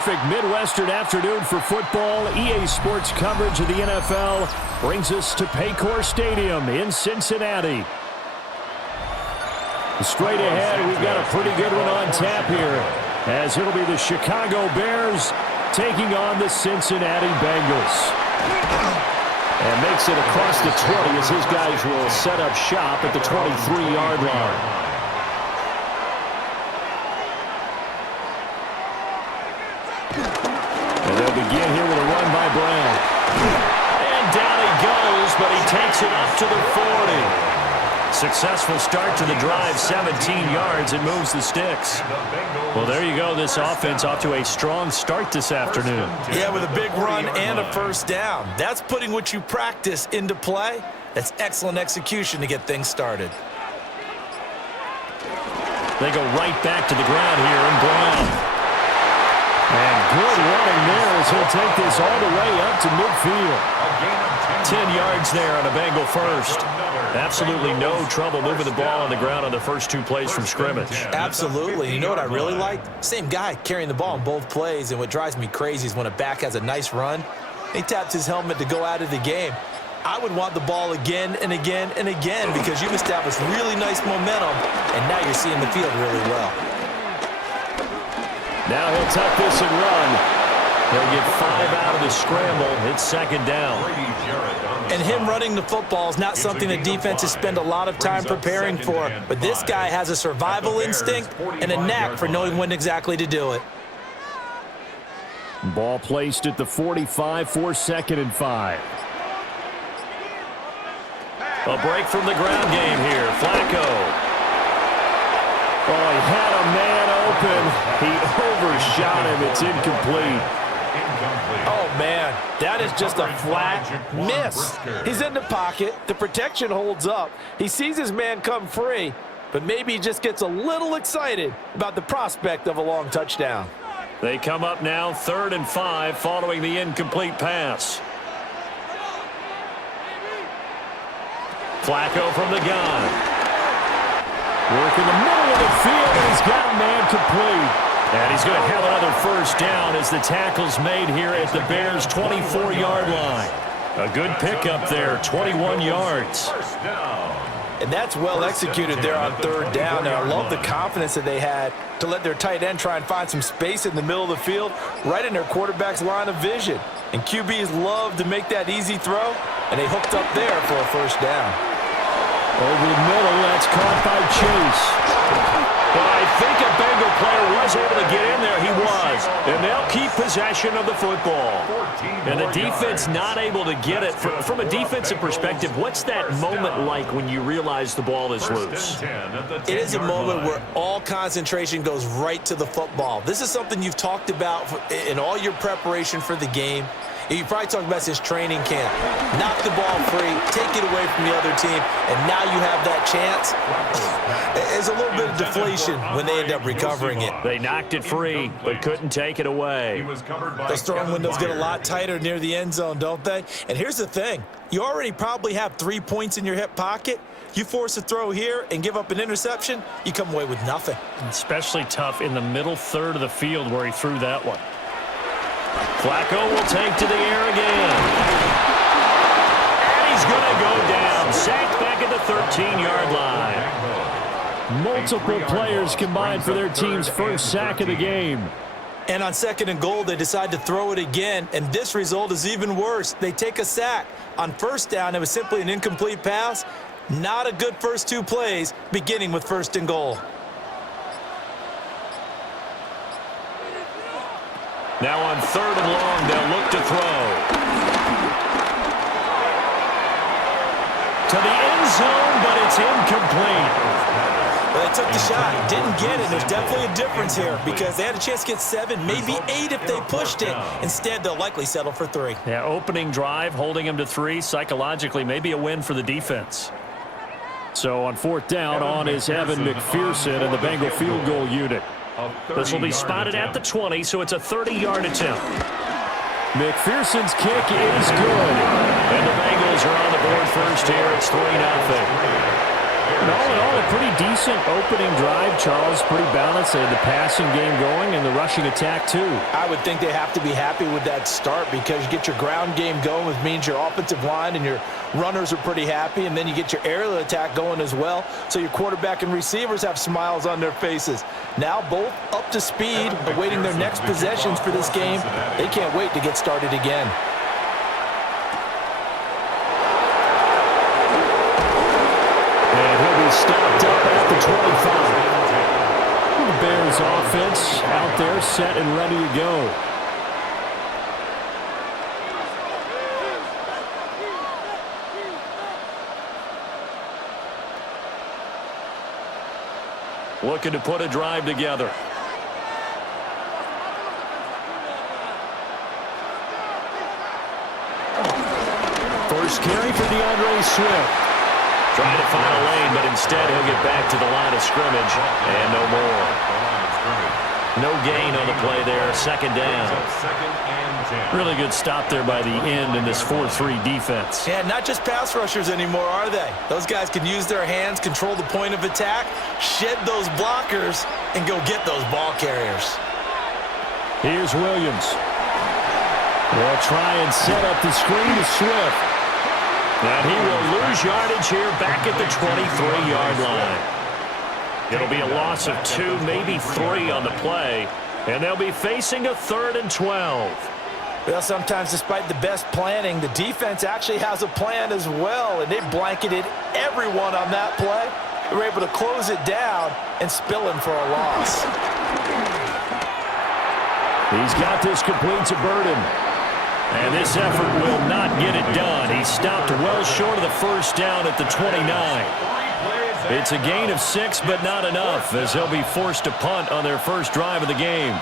Perfect Midwestern afternoon for football. EA Sports coverage of the NFL brings us to Paycor Stadium in Cincinnati. Straight ahead, we've got a pretty good one on tap here, as it'll be the Chicago Bears taking on the Cincinnati Bengals. And makes it across the 20 as his guys will set up shop at the 23-yard line. And they'll begin here with a run by Brown. And down he goes, but he takes it up to the 40. Successful start to the drive, 17 yards, and moves the sticks. Well, there you go. This offense off to a strong start this afternoon. Yeah, with a big run and a first down. That's putting what you practice into play. That's excellent execution to get things started. They go right back to the ground here, and Brown. And good running there as he'll take this all the way up to midfield. 10 yards there on a Bengal first. Absolutely no trouble moving the ball on the ground on the first two plays from scrimmage. Absolutely. You know what I really like? Same guy carrying the ball in both plays, and what drives me crazy is when a back has a nice run, he taps his helmet to go out of the game. I would want the ball again and again and again because you've established really nice momentum, and now you're seeing the field really well. Now he'll tuck this and run. He'll get 5 out of the scramble. It's second down. And him running the football is not something the defenses spend a lot of time preparing for. But this guy has a survival instinct and a knack for knowing when exactly to do it. Ball placed at the 45 for 2nd and 5. A break from the ground game here. Flacco. Oh, he had a man open. He overshot him. It's incomplete. Oh, man, that is just a flat miss. He's in the pocket. The protection holds up. He sees his man come free, but maybe he just gets a little excited about the prospect of a long touchdown. They come up now 3rd and 5 following the incomplete pass. Flacco from the gun. Work in the middle of the field, and he's got a man complete. And he's going to have another first down as the tackle's made here at the Bears' 24-yard line. A good pickup there, 21 yards. And that's well executed there on 3rd down. And I love the confidence that they had to let their tight end try and find some space in the middle of the field, right in their quarterback's line of vision. And QBs love to make that easy throw, and they hooked up there for a first down. Over the middle, that's caught by Chase. Well, I think a Bengal player was able to get in there. He was. And they'll keep possession of the football. And the defense not able to get it. From a defensive perspective, what's that moment like when you realize the ball is loose? It is a moment where all concentration goes right to the football. This is something you've talked about in all your preparation for the game. You probably talked about since training camp. Knock the ball free, take it away from the other team, and now you have that chance. There's a little bit of deflation when they end up recovering it. They knocked it free, but couldn't take it away. Those throwing windows get a lot tighter near the end zone, don't they? And here's the thing. You already probably have 3 points in your hip pocket. You force a throw here and give up an interception, you come away with nothing. Especially tough in the middle third of the field where he threw that one. Flacco will take to the air again. And he's going to go down. Sacked back at the 13-yard line. Multiple players combined for their team's first sack of the game. And on 2nd and goal, they decide to throw it again, and this result is even worse. They take a sack. On 1st down, it was simply an incomplete pass. Not a good first 2 plays, beginning with 1st and goal. Now on 3rd and long, they'll look to throw. To the end zone, but it's incomplete. Well, they took the shot, didn't get it. There's definitely a difference here because they had a chance to get 7, maybe 8 if they pushed it. Instead, they'll likely settle for 3. Yeah, opening drive, holding them to 3, psychologically, maybe a win for the defense. So on 4th down, on is Evan McPherson and the Bengal field goal unit. This will be spotted at the 20, so it's a 30-yard attempt. McPherson's kick is good. And the Bengals are on the board first here. It's 3-0. And all in all, a pretty decent opening drive, Charles. Pretty balanced. They had the passing game going and the rushing attack, too. I would think they have to be happy with that start because you get your ground game going, which means your offensive line and your runners are pretty happy, and then you get your aerial attack going as well, so your quarterback and receivers have smiles on their faces. Now both up to speed, awaiting their next possessions for this game. They can't wait to get started again. Stopped up at the 25. The Bears offense out there set and ready to go. Looking to put a drive together. First carry for DeAndre Swift. Trying to find a lane, but instead he'll get back to the line of scrimmage, and no more. No gain on the play there, second down. Really good stop there by the end in this 4-3 defense. Yeah, not just pass rushers anymore, are they? Those guys can use their hands, control the point of attack, shed those blockers, and go get those ball carriers. Here's Williams. They'll try and set up the screen to Swift. And he will lose yardage here back at the 23-yard line. It'll be a loss of 2, maybe 3 on the play. And they'll be facing a 3rd and 12. Well, sometimes despite the best planning, the defense actually has a plan as well. And they blanketed everyone on that play. They were able to close it down and spill him for a loss. He's got this complete to Burden. And this effort will not get it done. He stopped well short of the first down at the 29. It's a gain of 6, but not enough, as they'll be forced to punt on their first drive of the game.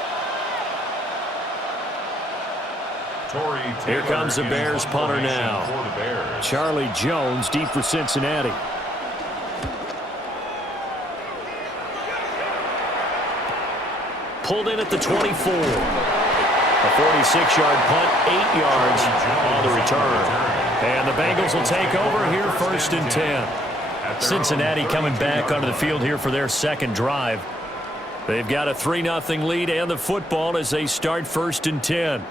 Here comes the Bears punter now. Charlie Jones deep for Cincinnati. Pulled in at the 24. A 46-yard punt, 8 yards on the return. And the Bengals will take over here, 1st and 10. Cincinnati coming back onto the field here for their second drive. They've got a 3-0 lead and the football as they start 1st and 10.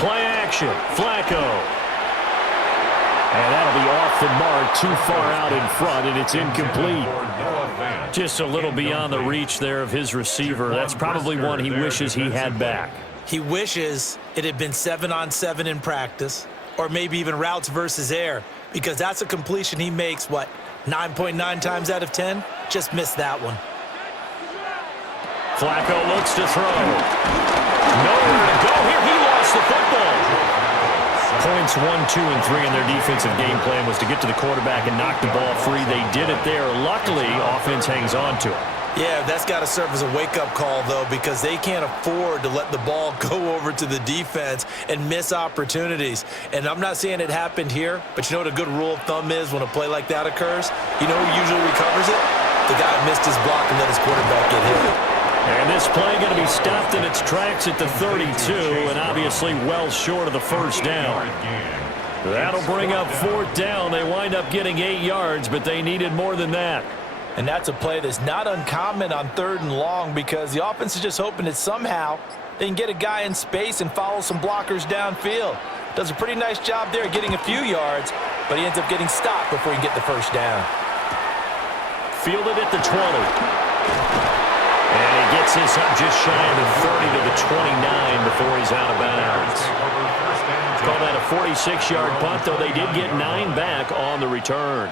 Play action, Flacco. And that'll be off the mark, too far out in front, and it's incomplete. Just a little beyond the reach there of his receiver. That's probably one he wishes he had back. He wishes it had been 7-on-7 in practice, or maybe even routes versus air, because that's a completion he makes, 9.9 times out of 10? Just missed that one. Flacco looks to throw. Nowhere to go here. He lost the football. Points 1, 2, and 3 in their defensive game plan was to get to the quarterback and knock the ball free. They did it there. Luckily, offense hangs on to it. Yeah, that's got to serve as a wake-up call, though, because they can't afford to let the ball go over to the defense and miss opportunities. And I'm not saying it happened here, but you know what a good rule of thumb is when a play like that occurs? You know who usually recovers it? The guy who missed his block and let his quarterback get hit. And this play going to be stopped in its tracks at the 32, and obviously well short of the first down. That'll bring up 4th down. They wind up getting 8 yards, but they needed more than that. And that's a play that's not uncommon on 3rd and long because the offense is just hoping that somehow they can get a guy in space and follow some blockers downfield. Does a pretty nice job there getting a few yards, but he ends up getting stopped before he can get the first down. Fielded at the 20. And he gets this up just shy of the 30 to the 29 before he's out of bounds. Call that a 46-yard punt, though they did get 9 back on the return.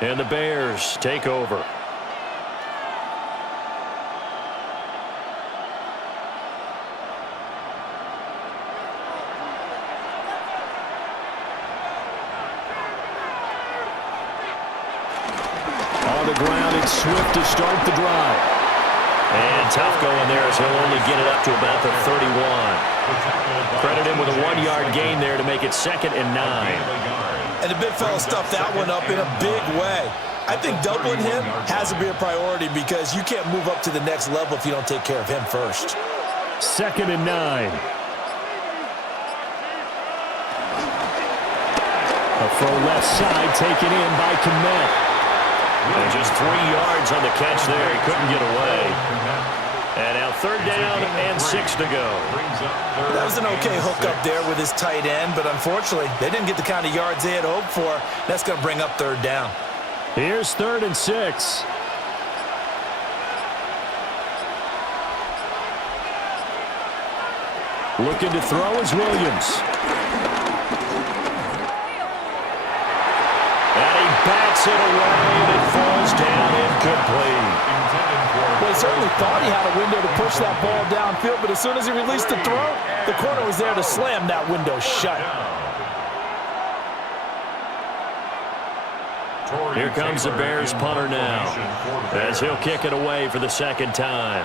And the Bears take over. On the ground, it's Swift to start the drive. And tough going there as he'll only get it up to about the 31. Credit him with a 1-yard gain there to make it 2nd and 9. And the big fella stuffed that one up in a big way. I think doubling him has to be a priority because you can't move up to the next level if you don't take care of him first. 2nd and 9. A throw left side taken in by Kmet. And just 3 yards on the catch there. He couldn't get away. And now 3rd down and 6 to go. That was an okay hook up there with his tight end, but unfortunately, they didn't get the kind of yards they had hoped for. That's going to bring up 3rd down. Here's 3rd and 6. Looking to throw is Williams. And he bats it away, and it falls down incomplete. Well, he certainly thought he had a window to push that ball downfield, but as soon as he released the throw, the corner was there to slam that window shut. Here comes the Bears punter now, as he'll kick it away for the 2nd time.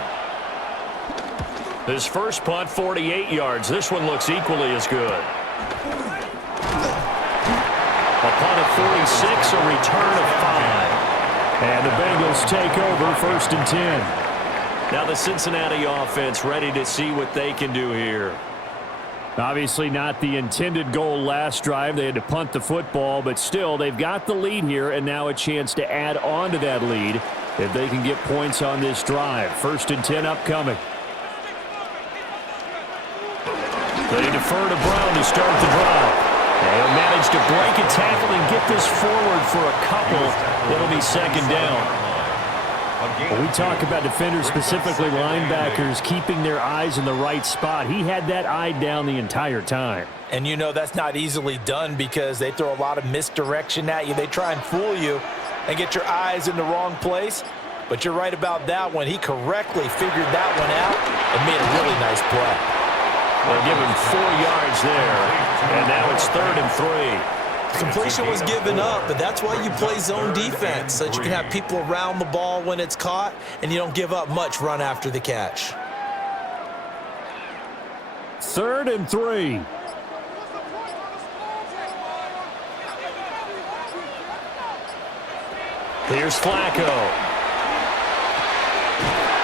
His first punt, 48 yards. This one looks equally as good. A punt of 46, a return of 5. And the Bengals take over 1st and 10. Now the Cincinnati offense ready to see what they can do here. Obviously not the intended goal last drive. They had to punt the football, but still they've got the lead here and now a chance to add on to that lead if they can get points on this drive. 1st and 10 upcoming. They defer to Brown to start the drive. They'll manage to break a tackle and get this forward for a couple. It'll be 2nd down. When we talk about defenders, specifically linebackers, keeping their eyes in the right spot, he had that eye down the entire time. And you know that's not easily done because they throw a lot of misdirection at you. They try and fool you and get your eyes in the wrong place. But you're right about that one. He correctly figured that one out and made a really nice play. They'll give him 4 yards there, and now it's 3rd and 3. Completion was given up, but that's why you play zone defense, so that you can have people around the ball when it's caught, and you don't give up much run after the catch. 3rd and 3. Here's Flacco.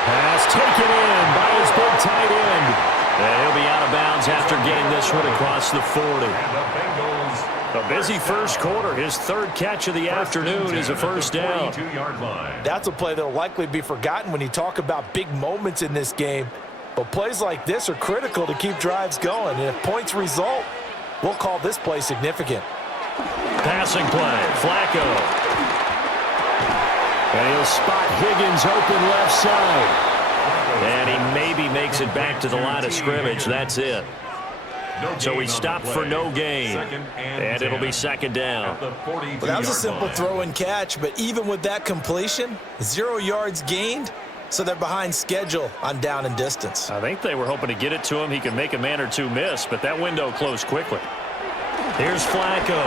Pass taken in by his big tight end. And he'll be out of bounds after getting this one across the 40. A busy first quarter. His 3rd catch of the afternoon is a 1st down. That's a play that will likely be forgotten when you talk about big moments in this game. But plays like this are critical to keep drives going. And if points result, we'll call this play significant. Passing play. Flacco. And he'll spot Higgins open left side. And he maybe makes it back to the line of scrimmage. That's it. So he stopped for no gain. And it'll be 2nd down. Well, that was a simple throw and catch, but even with that completion, 0 yards gained, so they're behind schedule on down and distance. I think they were hoping to get it to him. He could make a man or two miss, but that window closed quickly. Here's Flacco.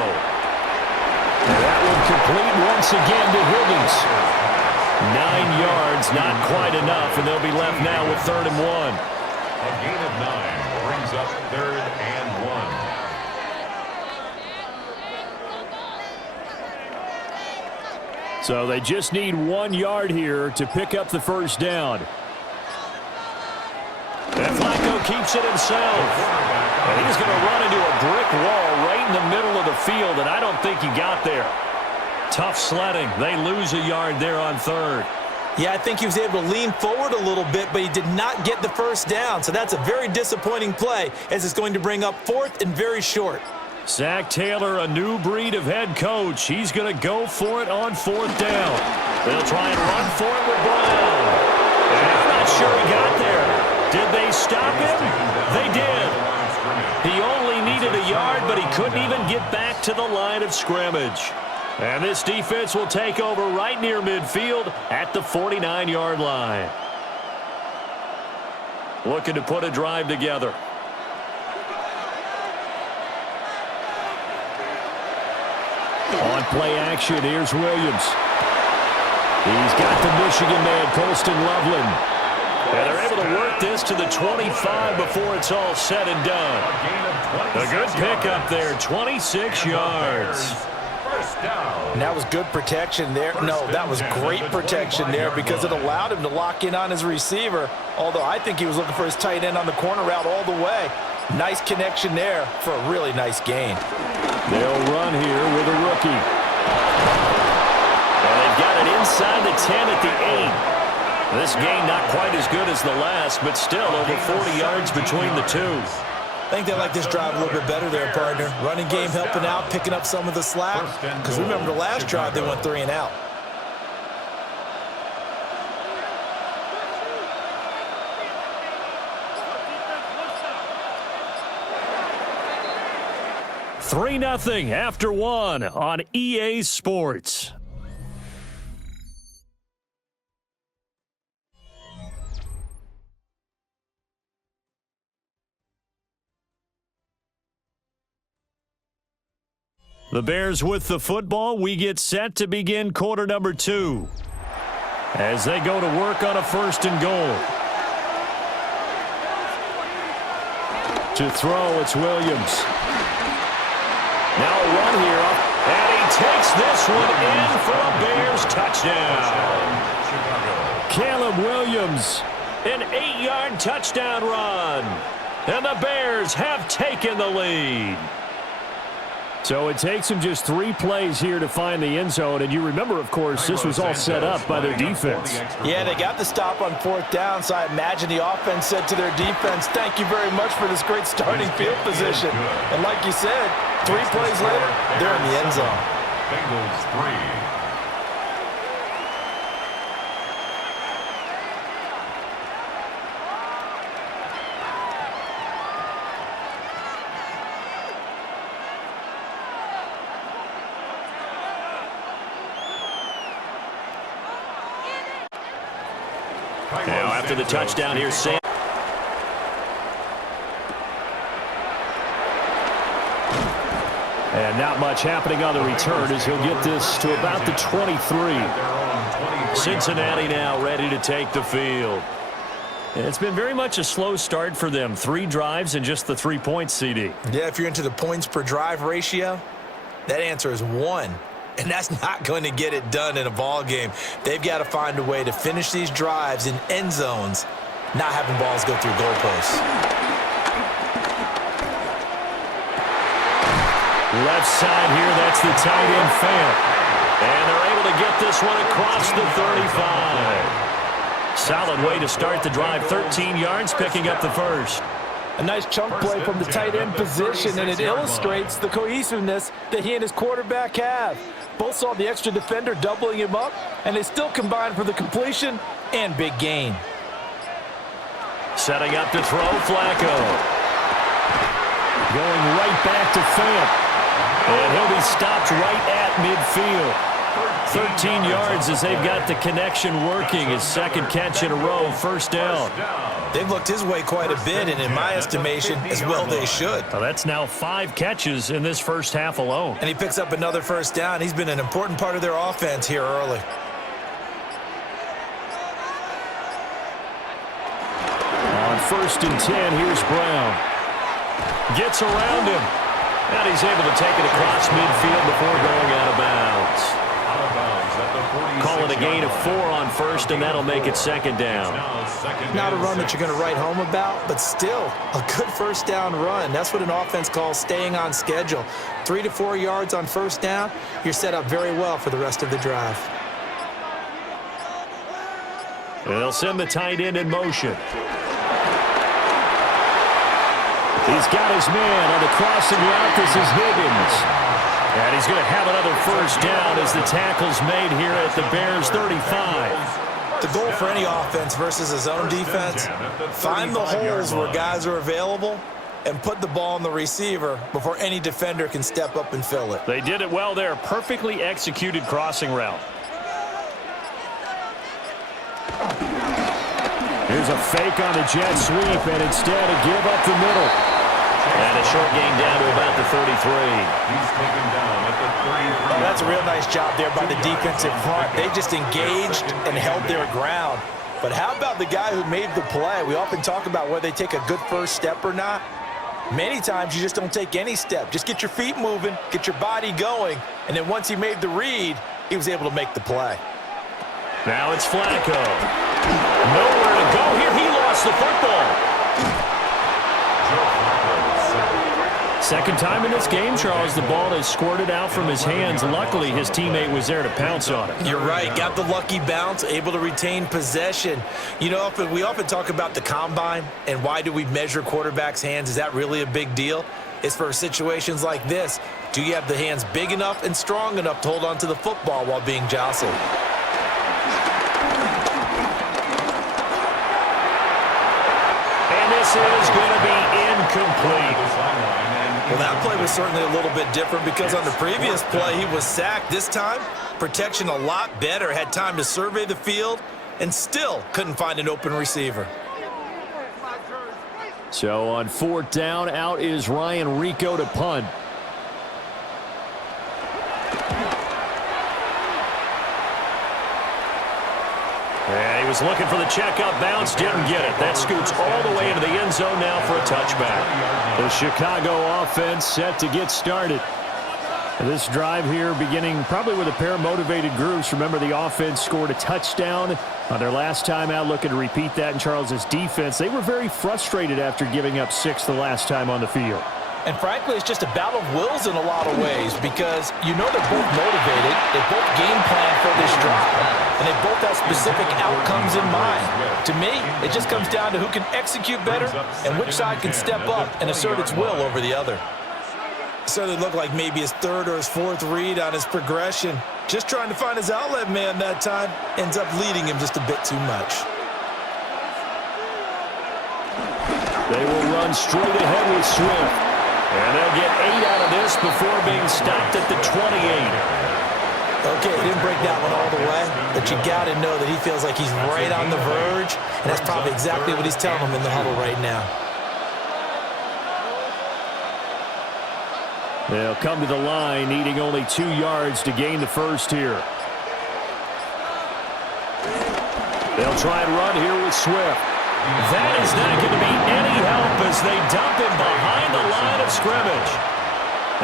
And that one complete once again to Higgins. 9 yards, not quite enough, and they'll be left now with 3rd and 1. A gain of 9 brings up 3rd and 1. So they just need 1 yard here to pick up the 1st down. And Flacco keeps it himself. And he's going to run into a brick wall right in the middle of the field, and I don't think he got there. Tough sledding. They lose a yard there on 3rd. Yeah, I think he was able to lean forward a little bit, but he did not get the 1st down. So that's a very disappointing play as it's going to bring up 4th and very short. Zach Taylor, a new breed of head coach. He's going to go for it on 4th down. They'll try and run for it with Brown. And I'm not sure he got there. Did they stop him? They did. He only needed a yard, but he couldn't even get back to the line of scrimmage. And this defense will take over right near midfield at the 49-yard line. Looking to put a drive together. On play action, here's Williams. He's got the Michigan man, Colston Loveland. And they're able to work this to the 25 before it's all said and done. A good pickup there, 26 yards. First down. And that was good protection there. No, that was great protection there because it allowed him to lock in on his receiver, although I think he was looking for his tight end on the corner route all the way. Nice connection there for a really nice gain. They'll run here with a rookie. And they've got it inside the 10 at the 8. This game not quite as good as the last, but still over 40 yards between the two. I think they like this drive a little bit better there, partner. Running game helping out, picking up some of the slack. Because remember the last drive, they went 3 and out. Three 0 after 1 on EA Sports. The Bears with the football. We get set to begin quarter number 2 as they go to work on a 1st and goal. To throw, it's Williams. Now a run here, and he takes this one in for a Bears touchdown. Caleb Williams, an 8-yard touchdown run, and the Bears have taken the lead. So it takes them just 3 plays here to find the end zone. And you remember, of course, this was all set up by their defense. Yeah, they got the stop on 4th down, so I imagine the offense said to their defense, thank you very much for this great starting field position. And like you said, 3 plays later, they're in the end zone. Bengals 3. Now after the touchdown here, Sam. And not much happening on the return as he'll get this to about the 23. Cincinnati now ready to take the field. And it's been very much a slow start for them. 3 drives and just the 3 points, CD. Yeah, if you're into the points per drive ratio, that answer is 1. And that's not going to get it done in a ball game. They've got to find a way to finish these drives in end zones, not having balls go through goalposts. Left side here, that's the tight end Fant. And they're able to get this one across the 35. Solid way to start the drive. 13 yards, picking up the first. A nice chunk play from the tight end position, and it illustrates the cohesiveness that he and his quarterback have. Both saw the extra defender doubling him up, and they still combined for the completion and big gain. Setting up to throw, Flacco. Going right back to Fant. And he'll be stopped right at midfield. 13 yards as they've got the connection working. His 2nd catch in a row, 1st down. They've looked his way quite a bit, and in my estimation, as well they should. Well, that's now 5 catches in this first half alone. And he picks up another 1st down. He's been an important part of their offense here early. On 1st and 10, here's Brown. Gets around him. And he's able to take it across midfield before going out of bounds. Call it a gain of 4 on 1st, and that'll make it 2nd down. Not a run that you're going to write home about, but still a good 1st down run. That's what an offense calls staying on schedule. 3 to 4 yards on 1st down, you're set up very well for the rest of the drive. And they'll send the tight end in motion. He's got his man on the crossing route. This is Higgins. And he's going to have another 1st down as the tackle's made here at the Bears 35. The goal for any offense versus a zone defense, find the holes where guys are available and put the ball on the receiver before any defender can step up and fill it. They did it well there. Perfectly executed crossing route. Here's a fake on the jet sweep, and instead a give up the middle. And a short gain down to about the 33. He's taken down at the 33. Oh, that's a real nice job there by the defensive front. They just engaged and held their ground. But how about the guy who made the play? We often talk about whether they take a good 1st step or not. Many times you just don't take any step. Just get your feet moving, get your body going, and then once he made the read, he was able to make the play. Now it's Flacco. Nowhere to go here. He lost the football. Second time in this game, Charles, the ball is squirted out from his hands. Luckily, his teammate was there to pounce on it. You're right. Got the lucky bounce, able to retain possession. You know, we often talk about the combine and why do we measure quarterbacks' hands. Is that really a big deal? It's for situations like this. Do you have the hands big enough and strong enough to hold on to the football while being jostled? And this is going to be incomplete. Well, that play was certainly a little bit different because on the previous play, he was sacked. This time, protection a lot better. Had time to survey the field and still couldn't find an open receiver. So on fourth down, out is Ryan Rico to punt. And he was looking for the checkup bounce, didn't get it. That scoots all the way into the end zone now for a touchback. The Chicago offense set to get started. This drive here beginning probably with a pair of motivated groups. Remember, the offense scored a touchdown on their last time out, looking to repeat that in Charles's defense. They were very frustrated after giving up 6 the last time on the field. And frankly, it's just a battle of wills in a lot of ways because you know they're both motivated. They both game plan for this drive, and they both have specific outcomes in mind. To me, it just comes down to who can execute better and which side can step up and assert its will over the other. So it looked like maybe his third or his fourth read on his progression. Just trying to find his outlet man that time. Ends up leading him just a bit too much. They will run straight ahead with Swift. And they'll get 8 out of this before being stopped at the 28. Okay, he didn't break that one all the way, but you got to know that he feels like he's right on the verge, and that's probably exactly what he's telling him in the huddle right now. They'll come to the line, needing only 2 yards to gain the first here. They'll try and run here with Swift. That is not going to be any help as they dump him behind the line of scrimmage.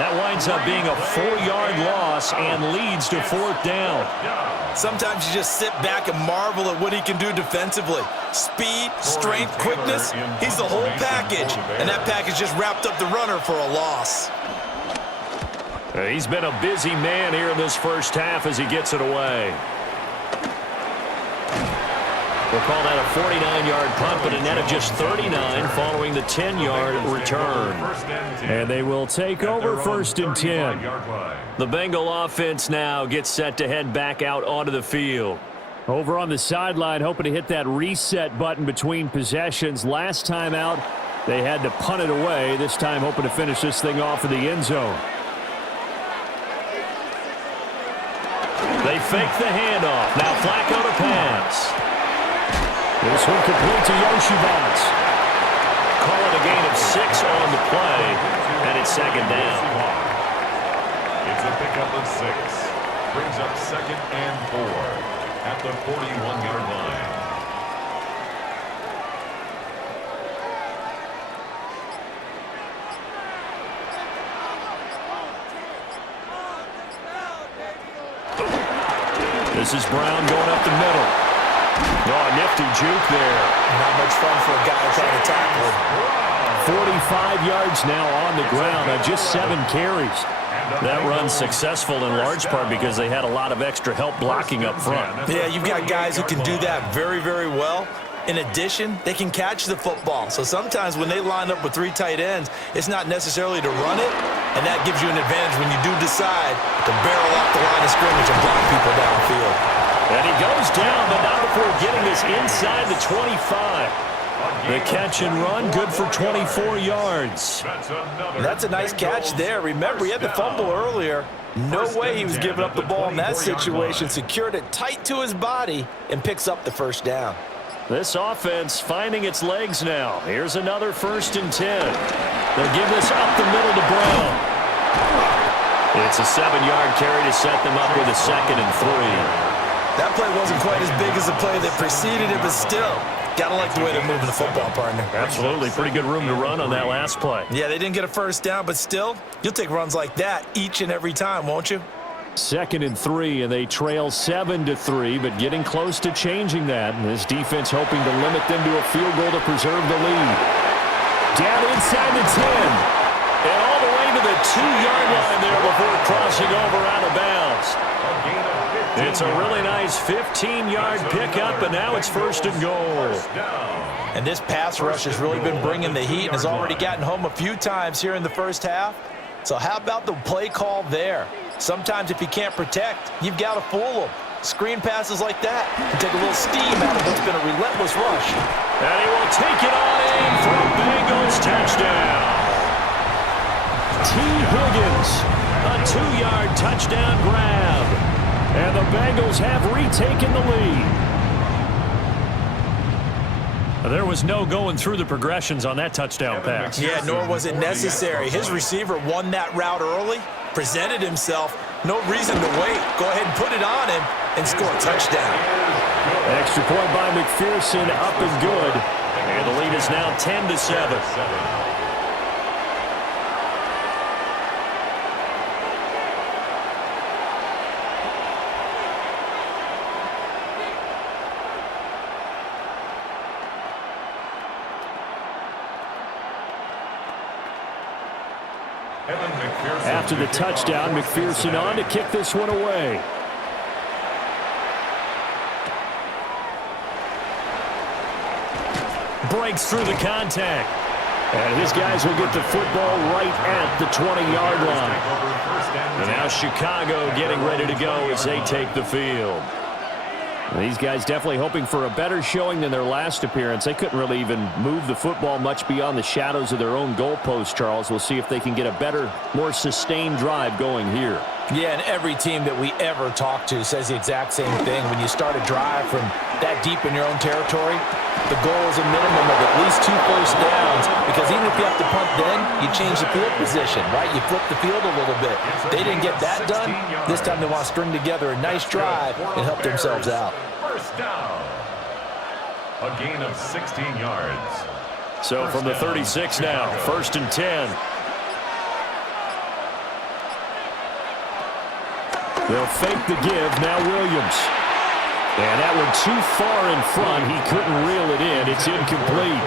That winds up being a 4-yard loss and leads to fourth down. Sometimes you just sit back and marvel at what he can do defensively. Speed, strength, quickness, he's the whole package. And that package just wrapped up the runner for a loss. He's been a busy man here in this first half as he gets it away. We'll call that a 49-yard punt, but a net of just 39 following the 10-yard return. And they will take over first and 10. The Bengal offense now gets set to head back out onto the field. Over on the sideline, hoping to hit that reset button between possessions. Last time out, they had to punt it away. This time hoping to finish this thing off in the end zone. They fake the handoff. Now Flacco to pass. This one complete to Yoshibats. Call it a gain of 6 on the play, and it's second down. It's a pickup of 6. Brings up 2nd and 4 at the 41-yard line. This is Brown going up the middle. Oh, nifty juke there. Not much fun for a guy trying to tackle him. 45 yards now on the ground on just 7 carries. That run's successful in large part because they had a lot of extra help blocking up front. Yeah, you've got guys who can do that very, very well. In addition, they can catch the football. So sometimes when they line up with 3 tight ends, it's not necessarily to run it, and that gives you an advantage when you do decide to barrel off the line of scrimmage and block people downfield. And he goes down, but not before getting this inside the 25. The catch and run, good for 24 yards. That's a nice catch there. Remember, he had the fumble earlier. No way he was giving up the ball in that situation. Secured it tight to his body and picks up the first down. This offense finding its legs now. Here's another 1st and 10. They'll give this up the middle to Brown. It's a 7-yard carry to set them up with a 2nd and 3. That play wasn't quite as big as the play that preceded it, but still, Gotta like the way they're moving the football, partner. Absolutely. Pretty good room to run on that last play. Yeah, they didn't get a first down, but still, you'll take runs like that each and every time, won't you? 2nd and 3, and they trail 7-3, but getting close to changing that. And this defense hoping to limit them to a field goal to preserve the lead. Down inside the 10. And all the way to the 2-yard line there before crossing over out of bounds. It's a really nice 15-yard pickup, and now it's 1st and goal. And this pass rush has really been bringing the heat and has already gotten home a few times here in the first half. So how about the play call there? Sometimes if you can't protect, you've got to fool them. Screen passes like that can take a little steam out of what's been a relentless rush. And he will take it on in for a Bengals touchdown. T. Higgins, a 2-yard touchdown grab. And the Bengals have retaken the lead. There was no going through the progressions on that touchdown pass. Yeah, nor was it necessary. His receiver won that route early, presented himself. No reason to wait. Go ahead and put it on him and score a touchdown. Extra point by McPherson, up and good. And the lead is now 10-7. After the touchdown, McPherson on to kick this one away. Breaks through the contact. And his guys will get the football right at the 20-yard line. And now Chicago getting ready to go as they take the field. These guys definitely hoping for a better showing than their last appearance. They couldn't really even move the football much beyond the shadows of their own goalpost, Charles. We'll see if they can get a better, more sustained drive going here. Yeah, and every team that we ever talk to says the exact same thing. When you start a drive from that deep in your own territory, the goal is a minimum of at least 2 first downs, because even if you have to punt then, you change the field position, right? You flip the field a little bit. They didn't get that done. This time they want to string together a nice drive and help themselves out. First down. A gain of 16 yards. So from the 36 now, 1st and 10. They'll fake the give. Now Williams. And that one too far in front. He couldn't reel it in. It's incomplete.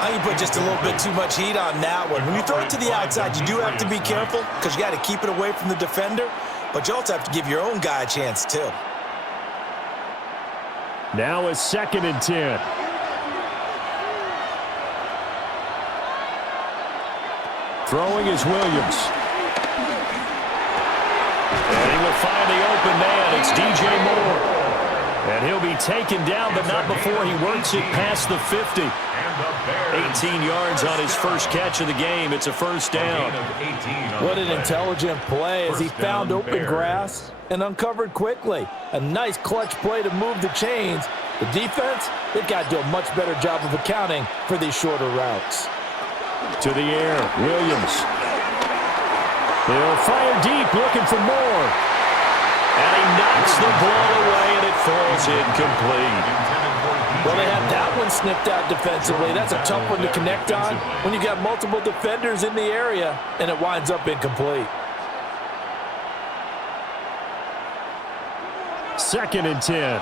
I think you put just a little bit too much heat on that one. When you throw it to the outside, you do have to be careful because you got to keep it away from the defender. But you also have to give your own guy a chance, too. Now a 2nd and 10. Throwing is Williams. And he will find the open man. It's DJ Moore. And he'll be taken down, but not before he works it past the 50. 18 yards on his first catch of the game. It's a first down. What an intelligent play as he found open grass and uncovered quickly. A nice clutch play to move the chains. The defense, they've got to do a much better job of accounting for these shorter routes. To the air, Williams. They'll fire deep, looking for more. And he knocks the ball away, and it falls incomplete. Well, they had that one snipped out defensively. That's a tough one to connect on when you got multiple defenders in the area, and it winds up incomplete. 2nd and 10.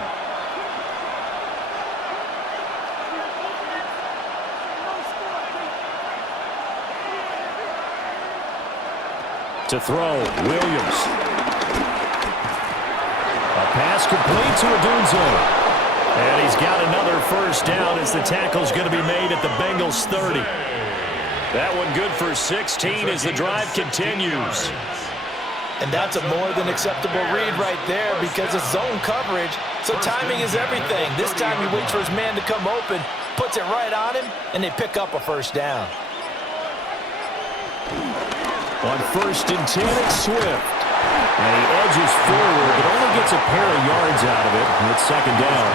To throw, Williams. A pass complete to Odunze. And he's got another first down as the tackle's going to be made at the Bengals 30. That one good for 16 as the drive continues. And that's a more than acceptable read right there because it's zone coverage, so timing is everything. This time he waits for his man to come open, puts it right on him, and they pick up a first down. On 1st and 10, it's Swift. And he edges forward, but only gets a pair of yards out of it. And it's 2nd down.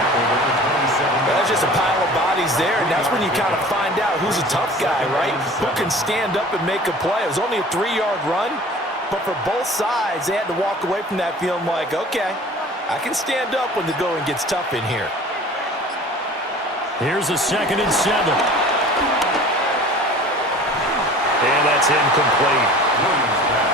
That's just a pile of bodies there, and that's when you kind of find out who's a tough guy, right? Who can stand up and make a play. It was only a 3-yard run, but for both sides, they had to walk away from that feeling like, okay, I can stand up when the going gets tough in here. Here's a 2nd and 7. And that's incomplete.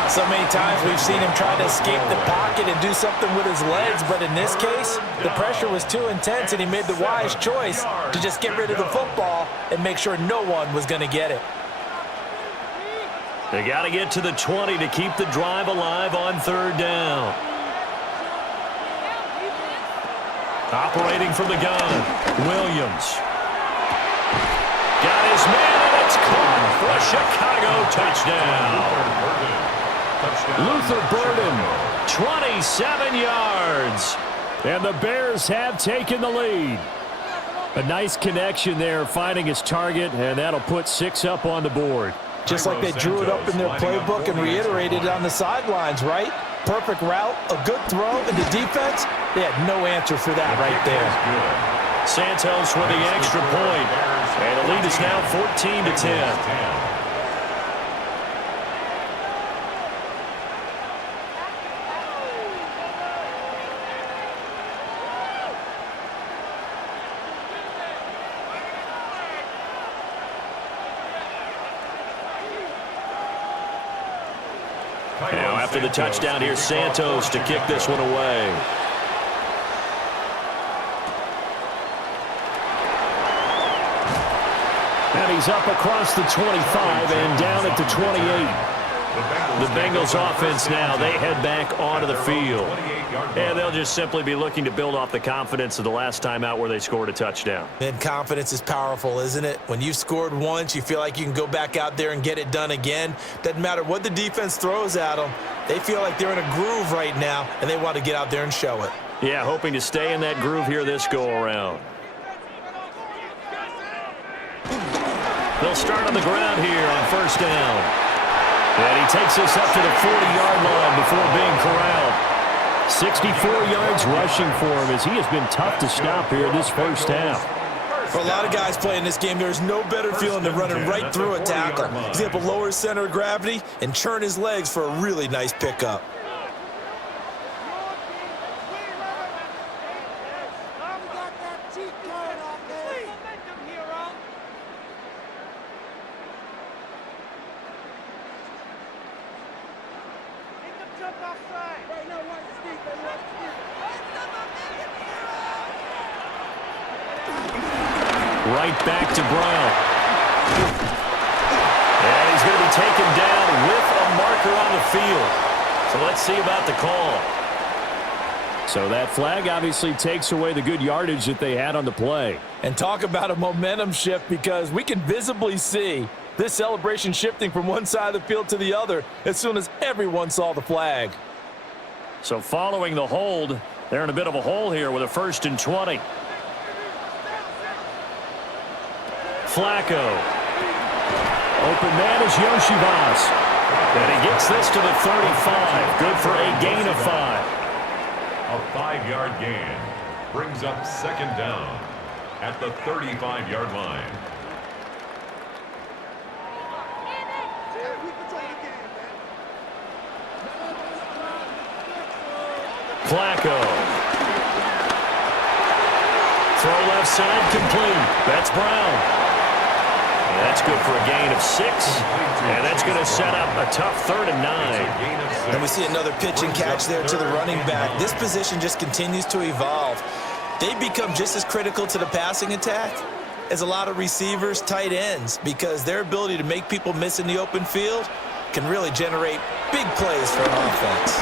So many times we've seen him try to escape the pocket and do something with his legs, but in this case, the pressure was too intense, and he made the wise choice to just get rid of the football and make sure no one was going to get it. They got to get to the 20 to keep the drive alive on 3rd down. Operating from the gun, Williams. Got his man, and it's caught for a Chicago touchdown. Luther Burden, 27 yards. And the Bears have taken the lead. A nice connection there, finding his target, and that'll put 6 up on the board. Just like they drew it up in their playbook and reiterated it on the sidelines, right? Perfect route, a good throw, and the defense, they had no answer for that right there. Santos with the extra point. And the lead is now 14-10. Now after the touchdown, here's Santos to kick this one away. And he's up across the 25 and down at the 28. The Bengals offense now, they head back onto the field. And they'll just simply be looking to build off the confidence of the last time out where they scored a touchdown. And confidence is powerful, isn't it? When you've scored once, you feel like you can go back out there and get it done again. Doesn't matter what the defense throws at them. They feel like they're in a groove right now, and they want to get out there and show it. Yeah, hoping to stay in that groove here this go-around. They'll start on the ground here on 1st down. And he takes us up to the 40-yard line before being corralled. 64 yards rushing for him as he has been tough to stop here this first half. For a lot of guys playing this game, there's no better feeling than running right through a tackle. He's able to lower his center of gravity and churn his legs for a really nice pickup. Right back to Brown. And he's going to be taken down with a marker on the field. So let's see about the call. So that flag obviously takes away the good yardage that they had on the play. And talk about a momentum shift, because we can visibly see this celebration shifting from one side of the field to the other as soon as everyone saw the flag. So following the hold, they're in a bit of a hole here with a 1st and 20. Flacco. Open man is Yoshivas. And he gets this to the 35. Good for a gain of 5. A 5-yard gain brings up 2nd down at the 35-yard line. Flacco. Throw left side complete. That's Brown. And that's good for a gain of 6. And that's going to set up a tough 3rd and 9. And we see another pitch and catch there to the running back. This position just continues to evolve. They become just as critical to the passing attack as a lot of receivers, tight ends, because their ability to make people miss in the open field can really generate big plays for an offense.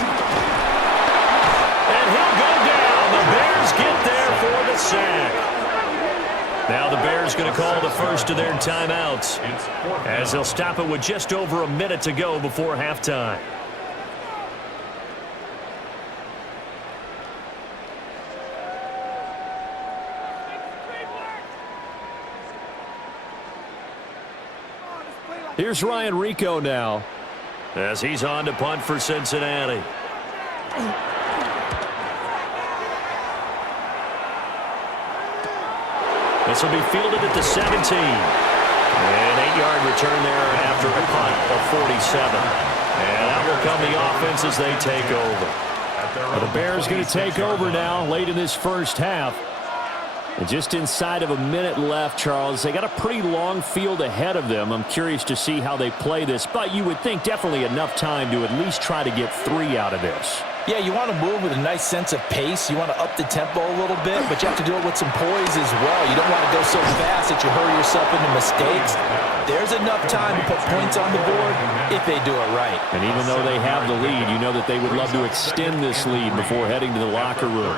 And he'll go down. The Bears get there for the sack. Now the Bears going to call the first of their timeouts as they'll stop it with just over a minute to go before halftime. Here's Ryan Rico now as he's on to punt for Cincinnati. This will be fielded at the 17. An 8-yard return there after a punt of 47. And that will come the offense as they take over. Well, the Bears going to take over now late in this first half. And just inside of a minute left, Charles. They got a pretty long field ahead of them. I'm curious to see how they play this, but you would think definitely enough time to at least try to get 3 out of this. Yeah, you want to move with a nice sense of pace. You want to up the tempo a little bit, but you have to do it with some poise as well. You don't want to go so fast that you hurry yourself into mistakes. There's enough time to put points on the board if they do it right. And even though they have the lead, you know that they would love to extend this lead before heading to the locker room.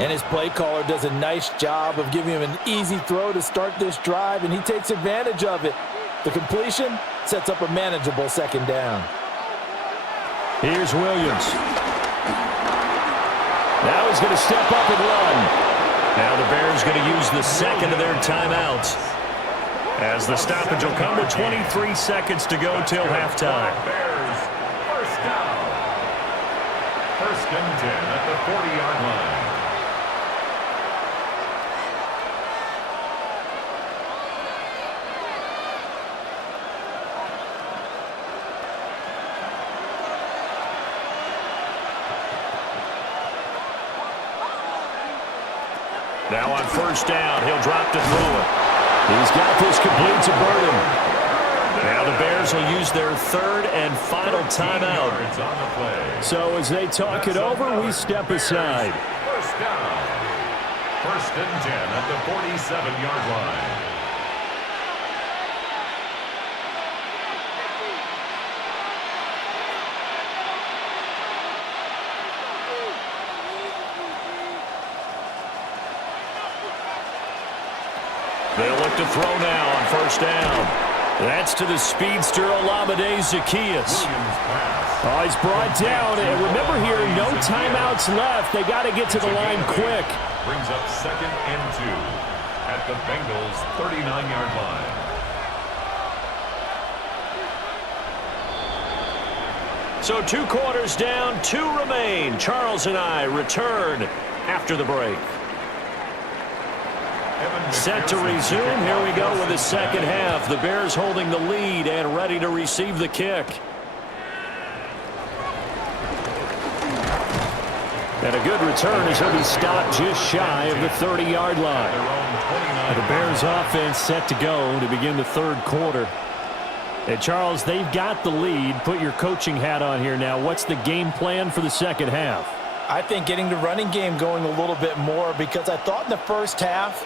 And his play caller does a nice job of giving him an easy throw to start this drive, and he takes advantage of it. The completion sets up a manageable second down. Here's Williams. Now he's going to step up and run. Now the Bears going to use the second of their timeouts, as the stoppage will come with 23 seconds to go till halftime. Bears, first down. First and 10 at the 40-yard line. Now on first down, he'll drop to throw it. He's got this complete to Burton. Now the Bears will use their third and final timeout. So as they talk it over, we step aside. First down. First and 10 at the 47-yard line. They'll look to throw now on first down. That's to the speedster Olamide Zaccheaus. Oh, he's brought down. And remember here, no timeouts left. They got to get to the line quick. Brings up second and 2 at the Bengals' 39-yard line. So 2 quarters down, 2 remain. Charles and I return after the break. Set to resume. Here we go with the second half. The Bears holding the lead and ready to receive the kick. And a good return as he'll be stopped just shy of the 30-yard line. And the Bears offense set to go to begin the third quarter. And Charles, they've got the lead. Put your coaching hat on here now. What's the game plan for the second half? I think getting the running game going a little bit more, because I thought in the first half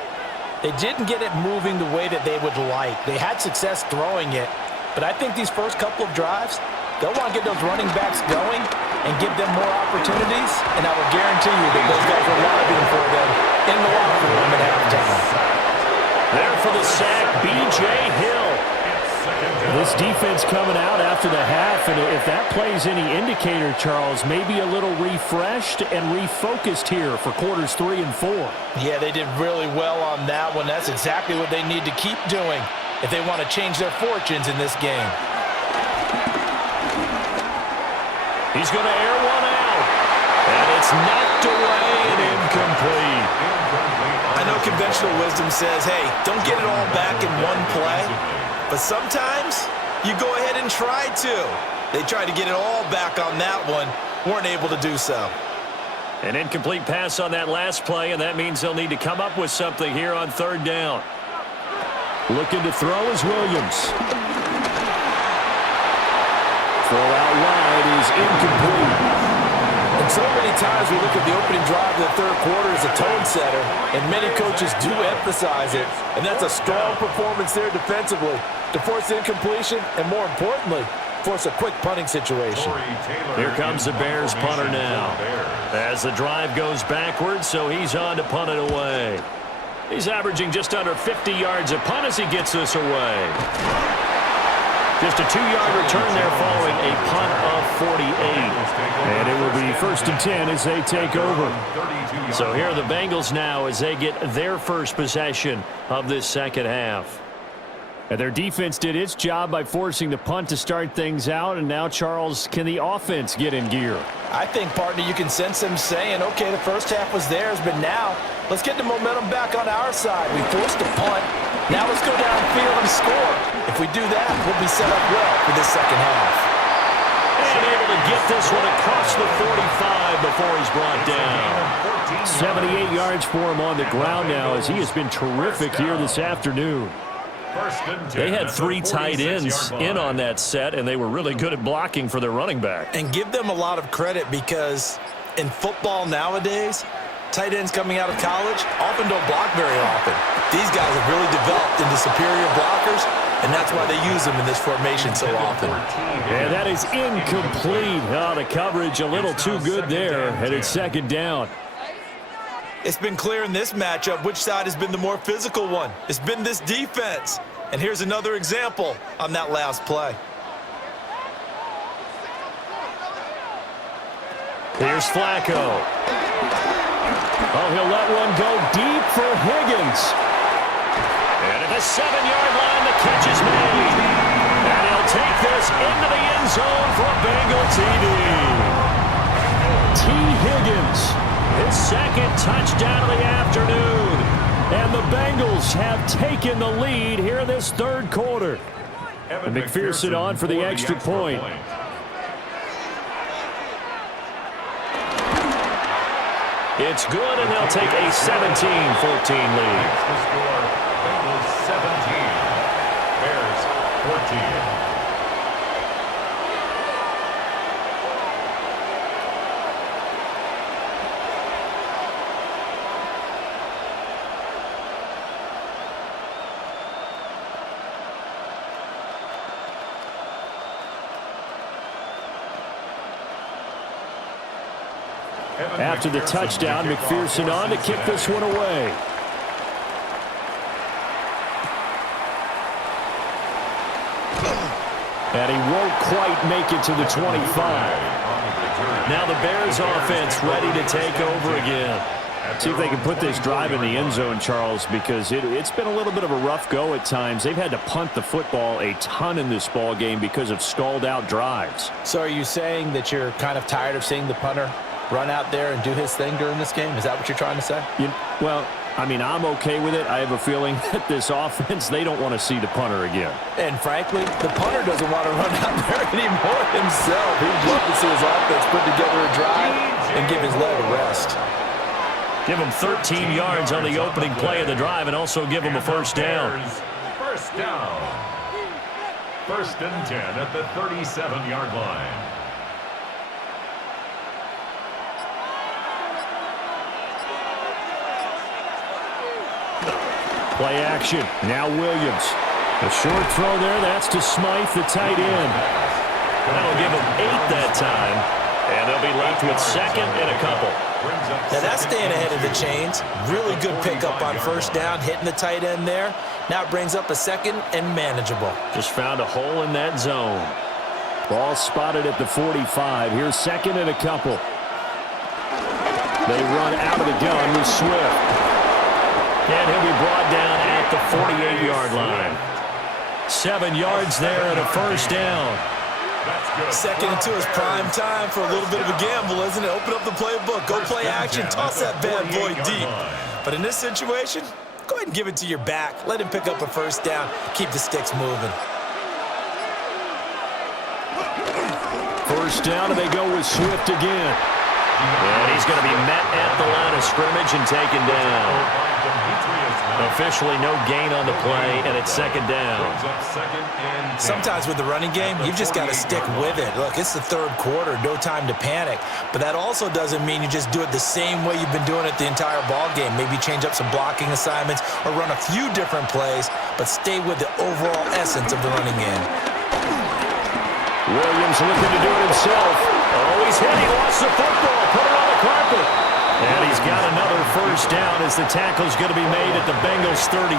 they didn't get it moving the way that they would like. They had success throwing it, but I think these first couple of drives, they'll want to get those running backs going and give them more opportunities, and I will guarantee you that those guys are lobbying for them in the locker room at halftime. There for the sack, B.J. Hill. This defense coming out after the half, and if that plays any indicator, Charles, maybe a little refreshed and refocused here for quarters 3 and 4. Yeah, they did really well on that one. That's exactly what they need to keep doing if they want to change their fortunes in this game. He's going to air one out, and it's knocked away and incomplete. I know conventional wisdom says, hey, don't get it all back in one play. But sometimes you go ahead and try to. They tried to get it all back on that one. Weren't able to do so. An incomplete pass on that last play, and that means they'll need to come up with something here on third down. Looking to throw is Williams. Throw out wide is incomplete. And so many times we look at the opening drive of the third quarter as a tone setter, and many coaches do emphasize it, and that's a strong performance there defensively to force incompletion and, more importantly, force a quick punting situation. Here comes the Bears punter now as the drive goes backwards, so he's on to punt it away. He's averaging just under 50 yards a punt as he gets this away. Just a 2-yard return there following a punt of 48. And it will be first and 10 as they take over. So here are the Bengals now as they get their first possession of this second half. And their defense did its job by forcing the punt to start things out. And now, Charles, can the offense get in gear? I think, partner, you can sense them saying, okay, the first half was theirs, but now let's get the momentum back on our side. We forced a punt. Now let's go downfield and score. If we do that, we'll be set up well for this second half. And able to get this one across the 45 before he's brought down. 78 yards for him on the ground now as he has been terrific here this afternoon. They had 3 tight ends in on that set, and they were really good at blocking for their running back. And give them a lot of credit because in football nowadays, tight ends coming out of college often don't block very often. These guys have really developed into superior blockers, and that's why they use them in this formation so often. And that is incomplete. Oh, the coverage a little too good there, and it's second down. It's been clear in this matchup which side has been the more physical one. It's been this defense. And here's another example on that last play. Here's Flacco. Oh, he'll let one go deep for Higgins. And at the 7-yard line, the catch is made. And he'll take this into the end zone for a Bengal TD. T. Higgins, his second touchdown of the afternoon. And the Bengals have taken the lead here in this third quarter. And McPherson on for the extra point. It's good, and they'll take a 17-14 lead. Bengals 17, Bears 14. After the touchdown, McPherson on to kick this one away. And he won't quite make it to the 25. Now the Bears offense ready to take over again. See if they can put this drive in the end zone, Charles, because it's been a little bit of a rough go at times. They've had to punt the football a ton in this ball game because of stalled-out drives. So are you saying that you're kind of tired of seeing the punter run out there and do his thing during this game? Is that what you're trying to say? Well, I mean, I'm okay with it. I have a feeling that this offense, they don't want to see the punter again. And frankly, the punter doesn't want to run out there anymore himself. He'd love to see his offense put together a drive and give his leg a rest. Give him 13 yards on the opening play of the drive and also give him a first down. First down. First and 10 at the 37-yard line. Play action. Now Williams. A short throw there. That's to Smythe, the tight end. That'll give them 8 that time. And they'll be left with second and a couple. Now that's staying ahead of the chains. Really good pickup on first down, hitting the tight end there. Now it brings up a second and manageable. Just found a hole in that zone. Ball spotted at the 45. Here's second and a couple. They run out of the gun with Swift. And he'll be brought down at the 48-yard line. 7 yards there and a first down. Second and 2 is prime time for a little bit of a gamble, isn't it? Open up the playbook, go play action, toss that bad boy deep. But in this situation, go ahead and give it to your back. Let him pick up a first down, keep the sticks moving. First down, and they go with Swift again. And he's going to be met at the line of scrimmage and taken down. Officially no gain on the play, and it's second down. Sometimes with the running game, you've just got to stick with it. Look, it's the third quarter, no time to panic. But that also doesn't mean you just do it the same way you've been doing it the entire ball game. Maybe change up some blocking assignments or run a few different plays, but stay with the overall essence of the running game. Williams looking to do it himself. Oh, he's hit. He lost the football. Put it on the carpet. And he's got another first down as the tackle's going to be made at the Bengals 33.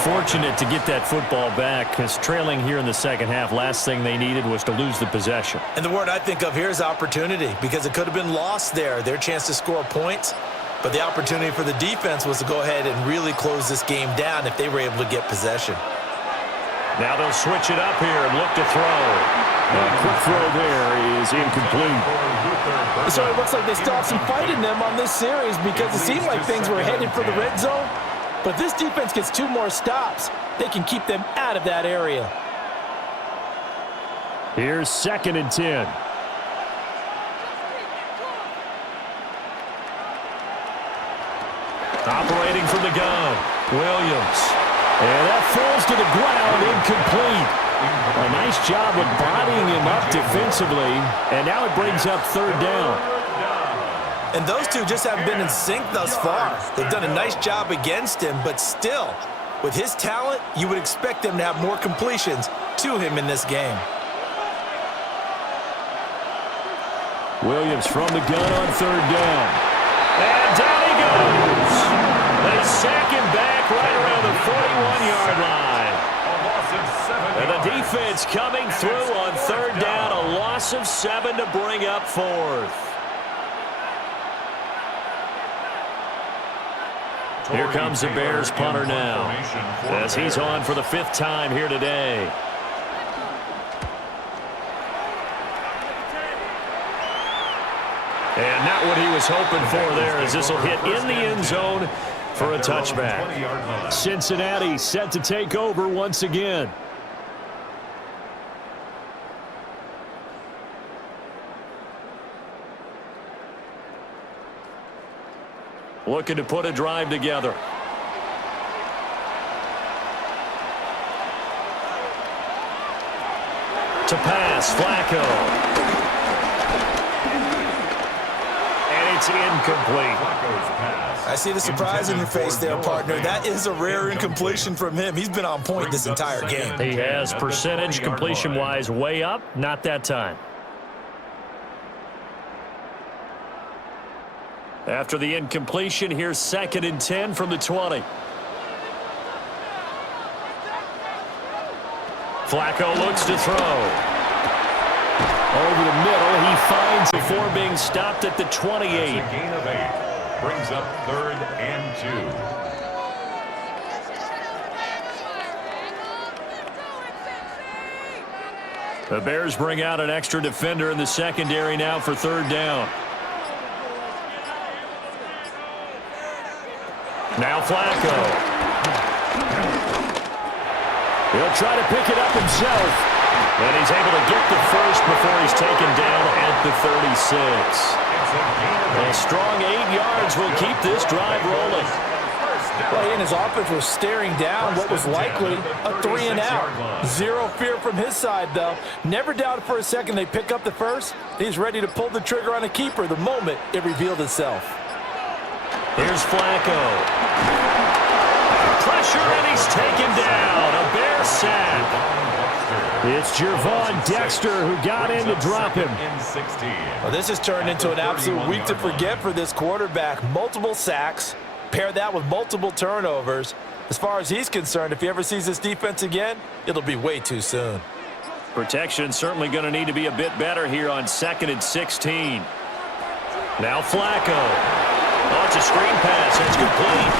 Fortunate to get that football back because trailing here in the second half, last thing they needed was to lose the possession. And the word I think of here is opportunity because it could have been lost there, their chance to score points. But the opportunity for the defense was to go ahead and really close this game down if they were able to get possession. Now they'll switch it up here and look to throw. A quick throw there is incomplete. So it looks like they still have some fight in them on this series because it seemed like things were headed for the red zone. But if this defense gets 2 more stops, they can keep them out of that area. Here's 2nd and 10. Operating from the gun, Williams. And that falls to the ground, incomplete. A nice job of bodying him up defensively, and now it brings up 3rd down. And those two just haven't been in sync thus far. They've done a nice job against him, but still, with his talent, you would expect them to have more completions to him in this game. Williams from the gun on 3rd down. And down he goes. They sack him back right around the 41-yard line. And the defense coming through on 3rd down. A loss of 7 to bring up 4th. Here comes the Bears punter now, as he's on for the 5th time here today. And not what he was hoping for there, as this will hit in the end zone for a touchback. Cincinnati set to take over once again. Looking to put a drive together. To pass, Flacco. And it's incomplete. I see the surprise in your face there, partner. That is a rare incompletion from him. He's been on point this entire game. He has percentage completion-wise way up. Not that time. After the incompletion, here's 2nd and 10 from the 20. Flacco looks to throw. Over the middle, he finds before being stopped at the 28. That's a gain of 8. Brings up 3rd and 2. The Bears bring out an extra defender in the secondary now for 3rd down. Now Flacco. He'll try to pick it up himself. And he's able to get the first before he's taken down at the 36. A strong 8 yards will keep this drive rolling. Well, he and his offense were staring down what was likely a 3-and-out. Zero fear from his side, though. Never doubted for a second they pick up the first. He's ready to pull the trigger on a keeper the moment it revealed itself. Here's Flacco. Pressure, and he's taken down. A Bear sack. It's Gervon Dexter who got in to drop him. Well, this has turned into an absolute week to forget for this quarterback. Multiple sacks. Pair that with multiple turnovers. As far as he's concerned, if he ever sees this defense again, it'll be way too soon. Protection certainly going to need to be a bit better here on 2nd and 16. Now Flacco. Oh, it's a screen pass. It's complete.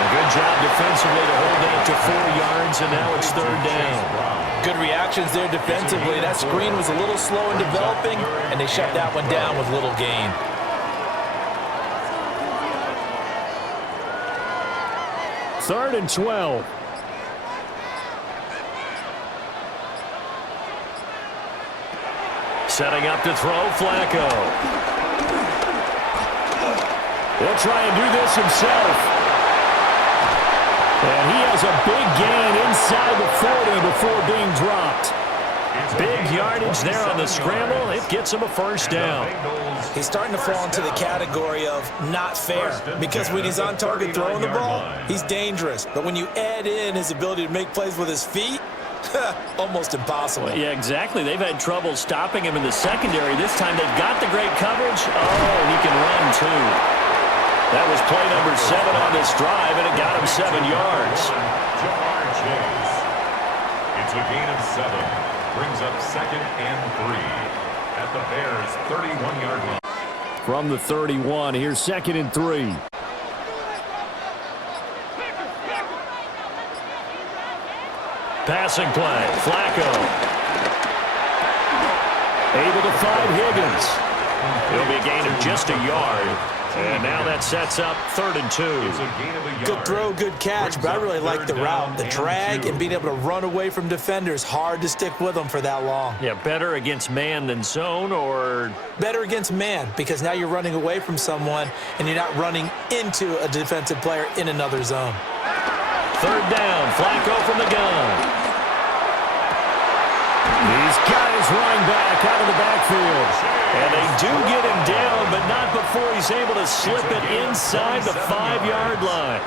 A good job defensively to hold it to 4 yards, and now it's 3rd down. Good reactions there defensively. That screen was a little slow in developing, and they shut that one down with little gain. Third and 12. Setting up to throw, Flacco. He'll try and do this himself. And he has a big gain inside the 40 before being dropped. Big yardage there on the scramble. It gets him a first down. He's starting to fall into the category of not fair, because when he's on target throwing the ball, he's dangerous. But when you add in his ability to make plays with his feet, almost impossible. Well, yeah, exactly. They've had trouble stopping him in the secondary. This time they've got the great coverage. Oh, he can run too. That was play number 7 on this drive, and it got him 7 yards. It's a gain of 7. Brings up 2nd and 3 at the Bears' 31-yard line. From the 31, here's 2nd and 3. Passing play, Flacco. Able to find Higgins. It'll be a gain of just a yard. And now that sets up 3rd and 2. Good throw, good catch, but I really like the route. The drag and being able to run away from defenders, hard to stick with them for that long. Yeah, better against man than zone, or? Better against man, because now you're running away from someone and you're not running into a defensive player in another zone. 3rd down, Flacco from the gun. He's got his running back out of the backfield. And they do get him down, but not before he's able to slip it inside the 5-yard line.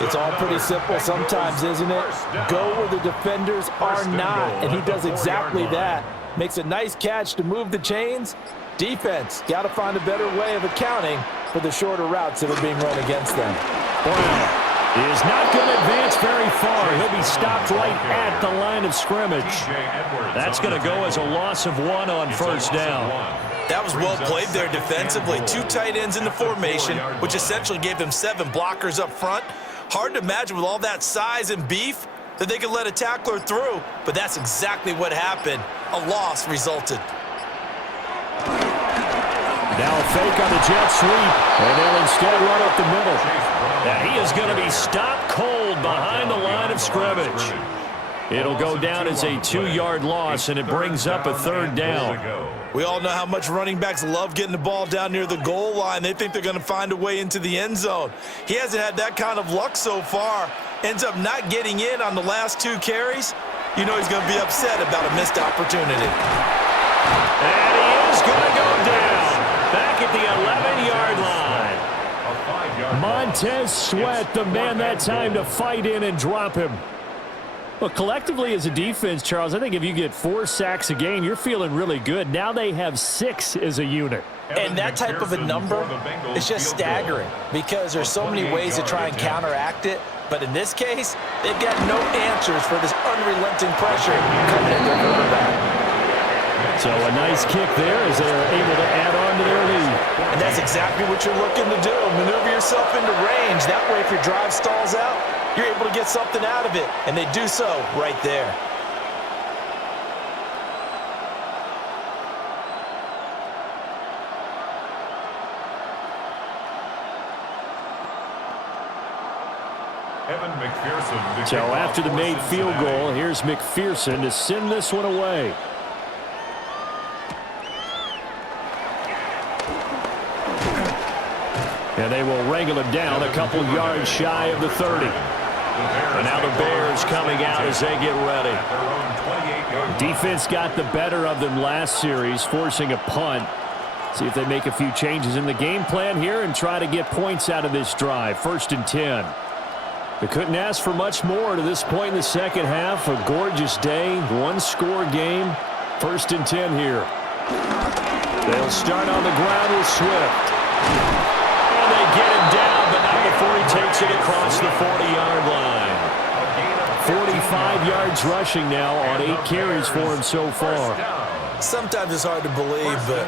It's all pretty simple sometimes, isn't it? Go where the defenders are not, and he does exactly that. Makes a nice catch to move the chains. Defense, got to find a better way of accounting for the shorter routes that are being run against them. Brown is not going to advance very far. He'll be stopped right at the line of scrimmage. That's going to go as a loss of 1 on 1st down. That was well played there defensively. 2 tight ends in the formation, which essentially gave them 7 blockers up front. Hard to imagine with all that size and beef that they could let a tackler through, but that's exactly what happened. A loss resulted. Now a fake on the jet sweep, and they'll instead run up the middle. Now he is going to be stopped cold behind the line of scrimmage. It'll go down as a 2-yard loss, and it brings up a 3rd down. We all know how much running backs love getting the ball down near the goal line. They think they're going to find a way into the end zone. He hasn't had that kind of luck so far. Ends up not getting in on the last 2 carries. You know he's going to be upset about a missed opportunity. And he is going to go down back at the 11-yard line. Montez Sweat, the man that time to fight in and drop him. Well, collectively as a defense, Charles, I think if you get 4 sacks a game, you're feeling really good. Now they have 6 as a unit. And that type of a number is just staggering because there's so many ways to try and counteract it. But in this case, they've got no answers for this unrelenting pressure coming at their quarterback. So a nice kick there as they're able to add on to their lead. And that's exactly what you're looking to do. Maneuver yourself into range. That way, if your drive stalls out, you're able to get something out of it. And they do so right there. So after the made field goal, here's McPherson to send this one away. And they will wrangle him down a couple yards shy of the 30. And now the Bears coming out as they get ready. Defense got the better of them last series, forcing a punt. See if they make a few changes in the game plan here and try to get points out of this drive. 1st and 10. They couldn't ask for much more to this point in the second half. A gorgeous day, 1-score game. 1st and 10 here. They'll start on the ground with Swift. And they get him down, but not before he takes it across the 40-yard line. 45 yards rushing now on 8 carries for him so far. Sometimes it's hard to believe, but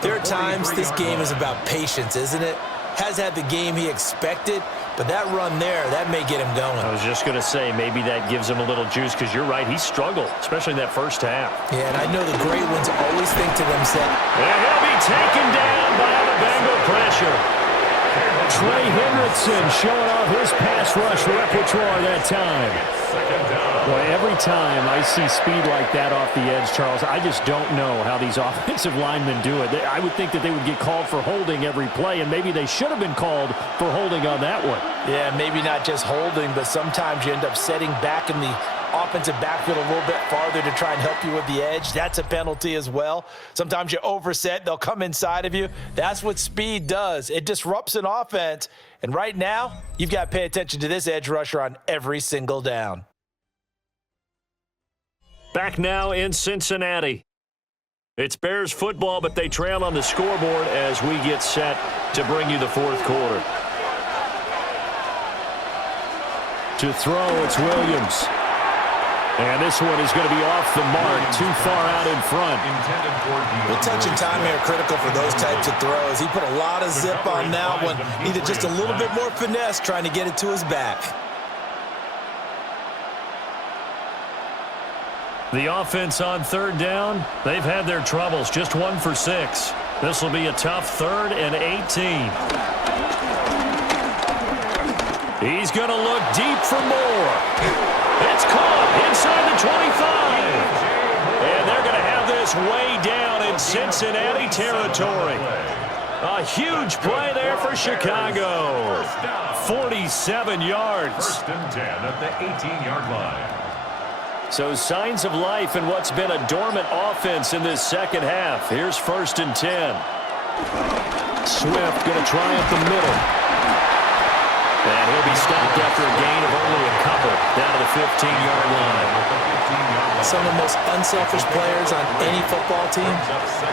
there are times this game is about patience, isn't it? Has had the game he expected, but that run there, that may get him going. I was just going to say, maybe that gives him a little juice, because you're right, he struggled, especially in that first half. Yeah, and I know the great ones always think to themselves. And he'll be taken down by the Bengal pressure. Trey Hendrickson showing off his pass rush repertoire that time. Boy, every time I see speed like that off the edge, Charles, I just don't know how these offensive linemen do it. I would think that they would get called for holding every play, and maybe they should have been called for holding on that one. Yeah, maybe not just holding, but sometimes you end up setting back in the offensive backfield a little bit farther to try and help you with the edge. That's a penalty as well. Sometimes you overset. They'll come inside of you. That's what speed does. It disrupts an offense. And right now, you've got to pay attention to this edge rusher on every single down. Back now in Cincinnati. It's Bears football, but they trail on the scoreboard as we get set to bring you the 4th quarter. To throw, it's Williams. And this one is going to be off the mark, too far out in front. Well, touch and time here critical for those types of throws. He put a lot of zip on that one. Needed just a little bit more finesse trying to get it to his back. The offense on 3rd down, they've had their troubles. Just 1 for 6. This will be a tough 3rd and 18. He's going to look deep for more. It's caught inside the 25. And they're going to have this way down in Cincinnati territory. A huge play there for Chicago. 47 yards. First and 10 at the 18-yard line. So signs of life in what's been a dormant offense in this second half. Here's 1st and 10. Swift going to try up the middle. And he'll be stopped after a gain of only a couple down to the 15-yard line. Some of the most unselfish players on any football team,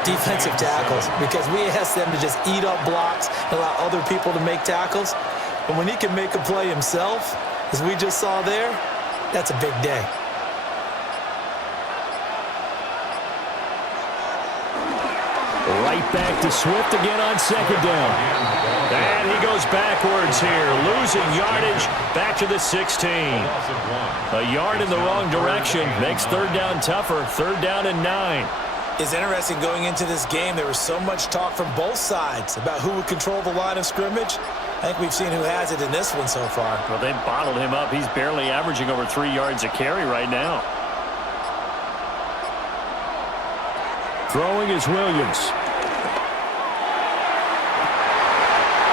defensive tackles, because we ask them to just eat up blocks and allow other people to make tackles. But when he can make a play himself, as we just saw there, that's a big day. Right back to Swift again on 2nd down. And he goes backwards here, losing yardage back to the 16. A yard in the wrong direction makes 3rd down tougher. 3rd down and 9. It's interesting going into this game. There was so much talk from both sides about who would control the line of scrimmage. I think we've seen who has it in this one so far. Well, they've bottled him up. He's barely averaging over 3 yards a carry right now. Throwing is Williams.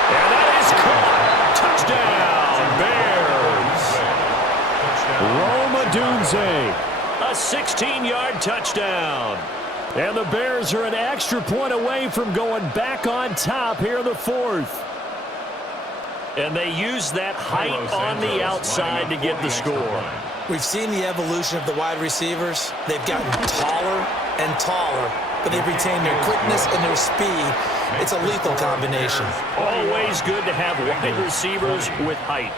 And that is caught. Touchdown, Bears. Rome Odunze. A 16-yard touchdown. And the Bears are an extra point away from going back on top here in the 4th. And they use that height on the outside to get the score. We've seen the evolution of the wide receivers. They've gotten taller and taller, but they've retained their quickness and their speed. It's a lethal combination. Always good to have wide receivers with height.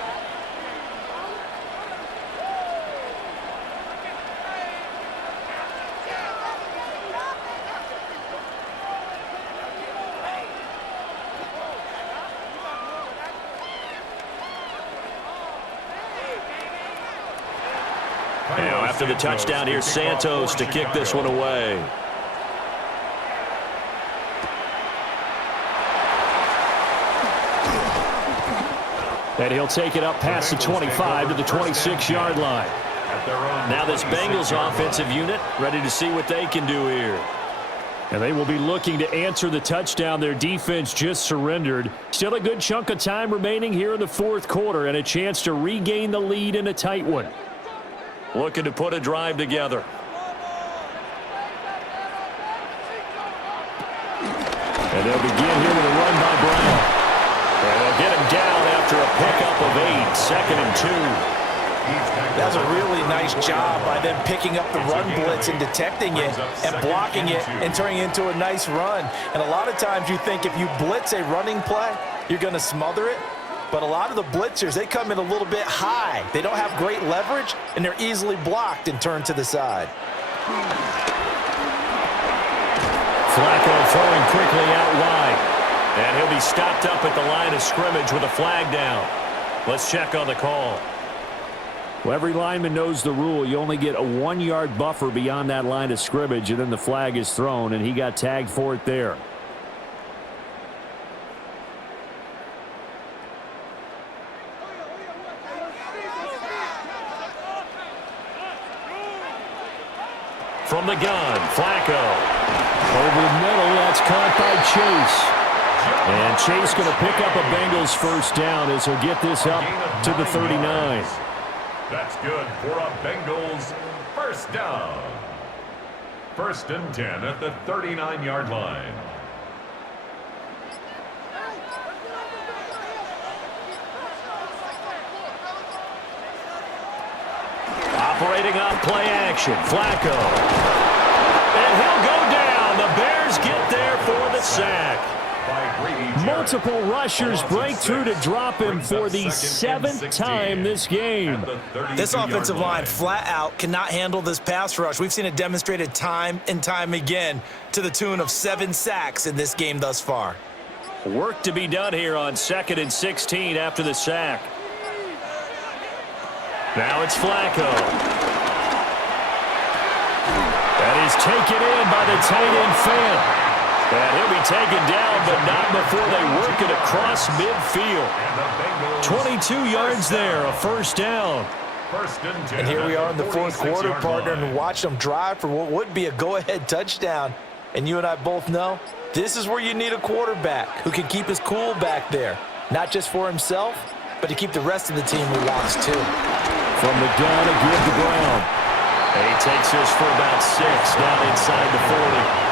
Now, after the touchdown, here's Santos to kick this one away. And he'll take it up past the 25 to the 26-yard line. Now this Bengals offensive unit ready to see what they can do here. And they will be looking to answer the touchdown their defense just surrendered. Still a good chunk of time remaining here in the 4th quarter and a chance to regain the lead in a tight one. Looking to put a drive together. And they'll begin here with a run by Brown. And they'll get him down after a pickup of 8, 2nd and 2. That's a really nice job by them picking up the run blitz and detecting it and blocking it and turning it into a nice run. And a lot of times you think if you blitz a running play, you're going to smother it. But a lot of the blitzers, they come in a little bit high. They don't have great leverage, and they're easily blocked and turned to the side. Flacco throwing quickly out wide. And he'll be stopped up at the line of scrimmage with a flag down. Let's check on the call. Well, every lineman knows the rule. You only get a 1-yard buffer beyond that line of scrimmage, and then the flag is thrown, and he got tagged for it there. From the gun, Flacco. Over the middle, that's caught by Chase. And Chase going to pick up a Bengals first down as he'll get this up to the 39. That's good for a Bengals first down. 1st and 10 at the 39-yard line. Operating on play action, Flacco. And he'll go down. The Bears get there for the sack. Multiple rushers break through to drop him for the 7th time this game. This offensive line flat out cannot handle this pass rush. We've seen it demonstrated time and time again to the tune of 7 sacks in this game thus far. Work to be done here on 2nd and 16 after the sack. Now it's Flacco. That is taken in by the tight end Fan. And he'll be taken down, but not before they work it across midfield. 22 yards there, a first down. And here we are in the fourth quarter, partner, and watch them drive for what would be a go-ahead touchdown. And you and I both know this is where you need a quarterback who can keep his cool back there, not just for himself, but to keep the rest of the team relaxed too. From the gun, a give to Brown. And he takes this for about 6 down inside the 40.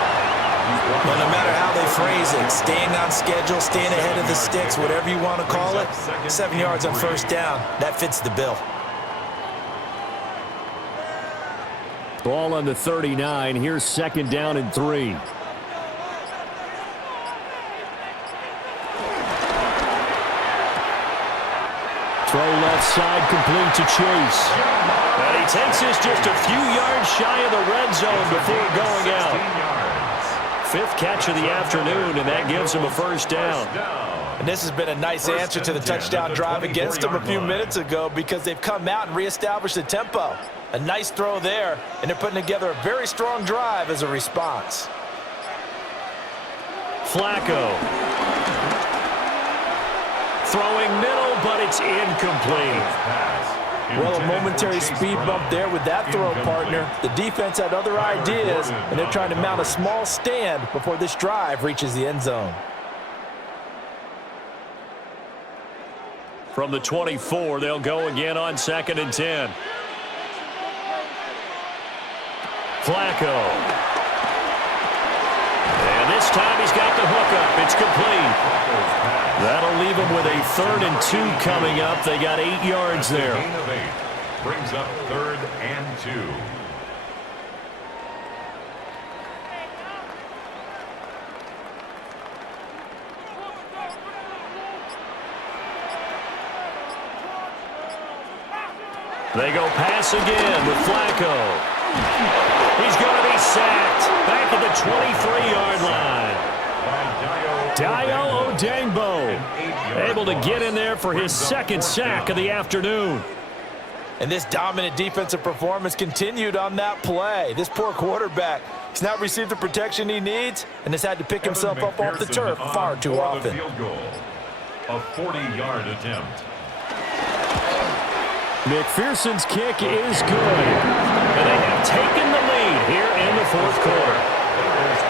Well, no matter how they phrase it, staying on schedule, staying ahead of the sticks, whatever you want to call it, 7 yards on first down, that fits the bill. Ball on the 39. Here's second down and 3. Throw left side, complete to Chase. And he takes this just a few yards shy of the red zone before going out. 5th catch of the afternoon, and that gives him a first down. And this has been a nice answer to the touchdown drive against them a few minutes ago because they've come out and reestablished the tempo. A nice throw there, and they're putting together a very strong drive as a response. Flacco. Throwing middle, but it's incomplete. Well, a momentary speed bump there with that throw, partner. The defense had other ideas, and they're trying to mount a small stand before this drive reaches the end zone. From the 24, they'll go again on 2nd and 10. Flacco. And this time he's got the hook up. It's complete. That'll leave him with a 3rd and 2 coming up. They got 8 yards there. Gain of 8 brings up 3rd and 2. They go pass again with Flacco. He's going to be sacked back at the 23-yard line. Dio Odengbo able to get in there for his 2nd sack of the afternoon. And this dominant defensive performance continued on that play. This poor quarterback has not received the protection he needs and has had to pick himself up off the turf far too often. A 40-yard attempt. McPherson's kick is good. And they have taken the lead here in the fourth quarter.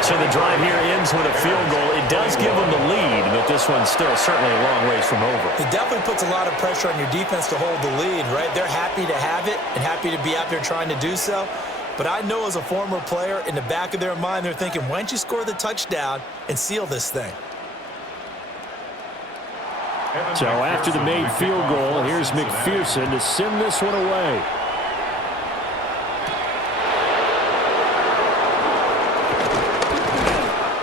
So the drive here ends with a field goal. It does give them the lead, but this one's still certainly a long ways from over. It definitely puts a lot of pressure on your defense to hold the lead, right? They're happy to have it and happy to be out there trying to do so. But I know as a former player, in the back of their mind, they're thinking, why don't you score the touchdown and seal this thing? So after the made field goal, here's McPherson to send this one away.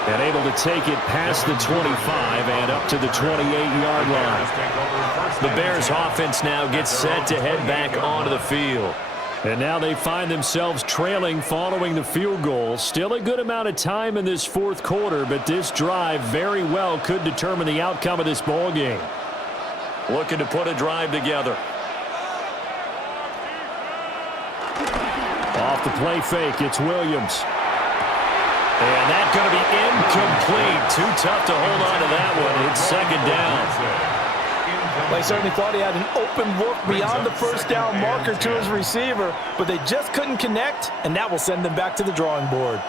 And able to take it past the 25 and up to the 28-yard line. The Bears offense now gets set to head back onto the field. And now they find themselves trailing following the field goal. Still a good amount of time in this fourth quarter, but this drive very well could determine the outcome of this ball game. Looking to put a drive together. Off the play fake, it's Williams. And that's going to be incomplete. Too tough to hold on to that one. It's second down. They certainly thought he had an open look beyond the first down marker to his receiver, but they just couldn't connect, and that will send them back to the drawing board.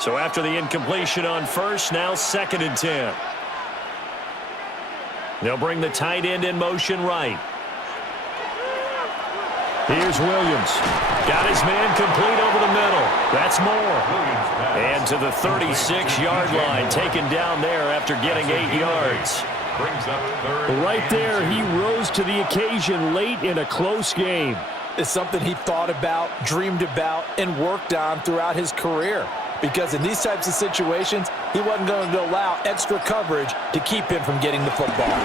So after the incompletion on first, now 2nd and 10. They'll bring the tight end in motion right. Here's Williams. Got his man complete over the middle. That's more. And to the 36-yard line, taken down there after getting 8 yards. Right there, he rose to the occasion late in a close game. It's something he thought about, dreamed about, and worked on throughout his career. Because in these types of situations, he wasn't going to allow extra coverage to keep him from getting the football.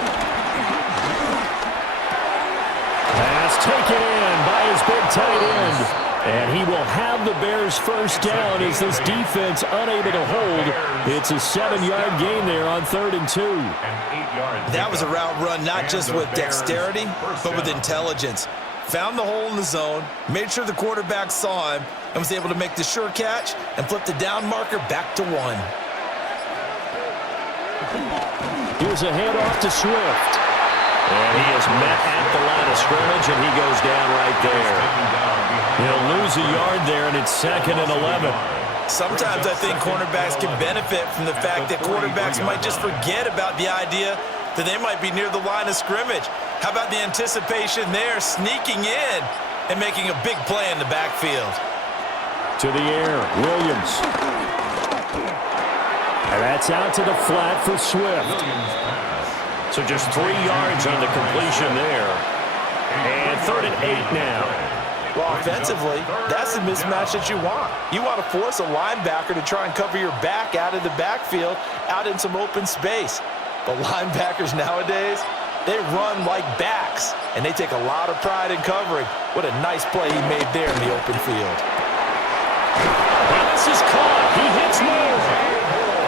Pass taken in by his big tight end. And he will have the Bears first down as this defense unable to hold. It's a 7-yard gain there on 3rd and 2. That was a route run not just with dexterity, but with intelligence. Found the hole in the zone, made sure the quarterback saw him, and was able to make the sure catch and flip the down marker back to 1. Here's a handoff to Swift. And he is met at the line of scrimmage, and he goes down right there. He'll lose a yard there, and it's 2nd and 11. Sometimes I think cornerbacks can benefit from the fact that quarterbacks might just forget about the idea that they might be near the line of scrimmage. How about the anticipation there, sneaking in and making a big play in the backfield? To the air, Williams. And that's out to the flat for Swift. So just 3 yards on the completion there. And 3rd and 8 now. Well, offensively, that's the mismatch that you want. You want to force a linebacker to try and cover your back out of the backfield, out in some open space. But linebackers nowadays, they run like backs, and they take a lot of pride in covering. What a nice play he made there in the open field. And this is caught. He hits more.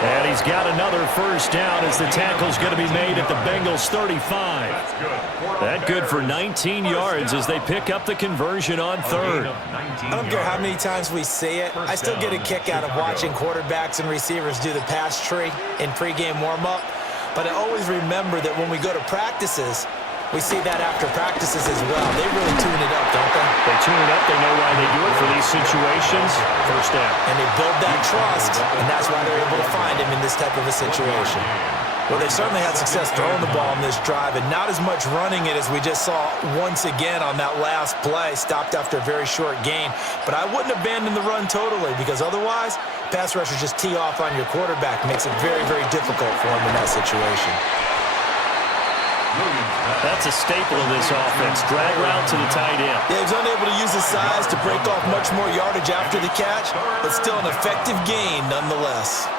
And he's got another first down as the tackle's going to be made at the Bengals 35. That good for 19 yards as they pick up the conversion on 3rd. I don't care how many times we see it. I still get a kick out of watching quarterbacks and receivers do the pass tree in pregame warm-up. But I always remember that when we go to practices, we see that after practices as well. They really tune it up, don't they? They tune it up. They know why they do it for these situations. First down. And they build that trust, and that's why they're able to find him in this type of a situation. Well, they certainly had success throwing the ball in this drive, and not as much running it as we just saw once again on that last play, stopped after a very short gain. But I wouldn't abandon the run totally, because otherwise, pass rushers just tee off on your quarterback. Makes it very, very difficult for him in that situation. That's a staple of this offense. Drag route to the tight end. Yeah, he was unable to use his size to break off much more yardage after the catch, but still an effective gain nonetheless.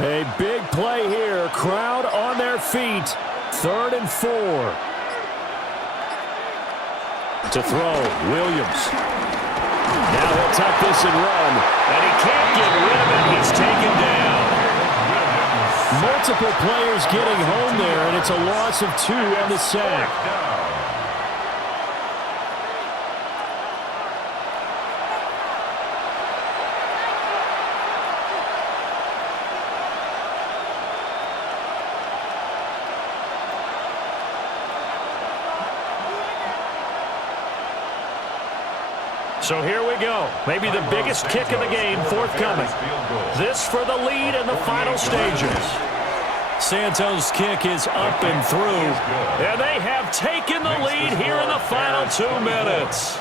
A big play here. Crowd on their feet. 3rd and 4. To throw, Williams. Now he'll tuck this and run. And he can't get rid of it. He's taken down. Multiple players getting home there, and it's a loss of 2 on the sack. So here we go. Maybe the biggest kick of the game forthcoming. This for the lead in the final stages. Santos' kick is up and through. And they have taken the lead here in the final 2 minutes.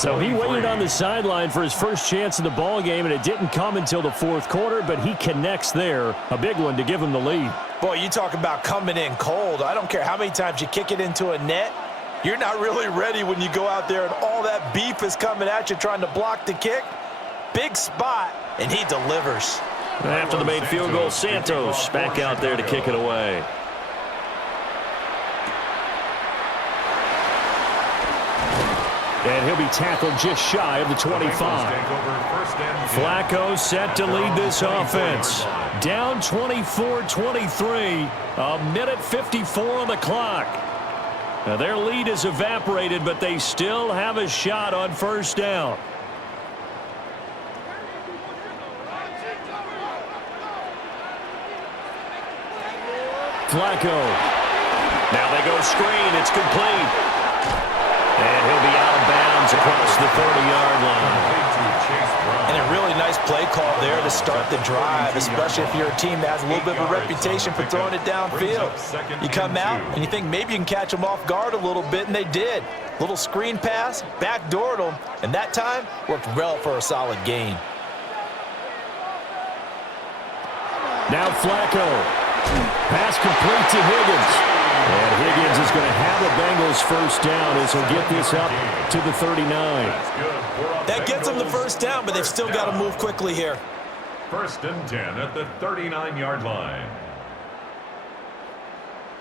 So he waited on the sideline for his first chance in the ball game, and it didn't come until the 4th quarter, but he connects there. A big one to give him the lead. Boy, you talk about coming in cold. I don't care how many times you kick it into a net. You're not really ready when you go out there and all that beef is coming at you trying to block the kick. Big spot, and he delivers. After the made field goal, Santos back out there to kick it away. And he'll be tackled just shy of the 25. Flacco set to lead this offense. Down 24-23, a minute 54 on the clock. Now their lead is evaporated, but they still have a shot on first down. Flacco. Now they go screen. It's complete. And he'll be out of bounds across the 30-yard line. And a really nice play call there to start the drive, especially if you're a team that has a little bit of a reputation for throwing it downfield. You come out and you think maybe you can catch them off guard a little bit, and they did. Little screen pass, backdoored them, and that time worked well for a solid gain. Now Flacco. Pass complete to Higgins. And Higgins is going to have the Bengals first down as he'll get this up to the 39. That gets them the first down, but they've still got to move quickly here. 1st and 10 at the 39-yard line.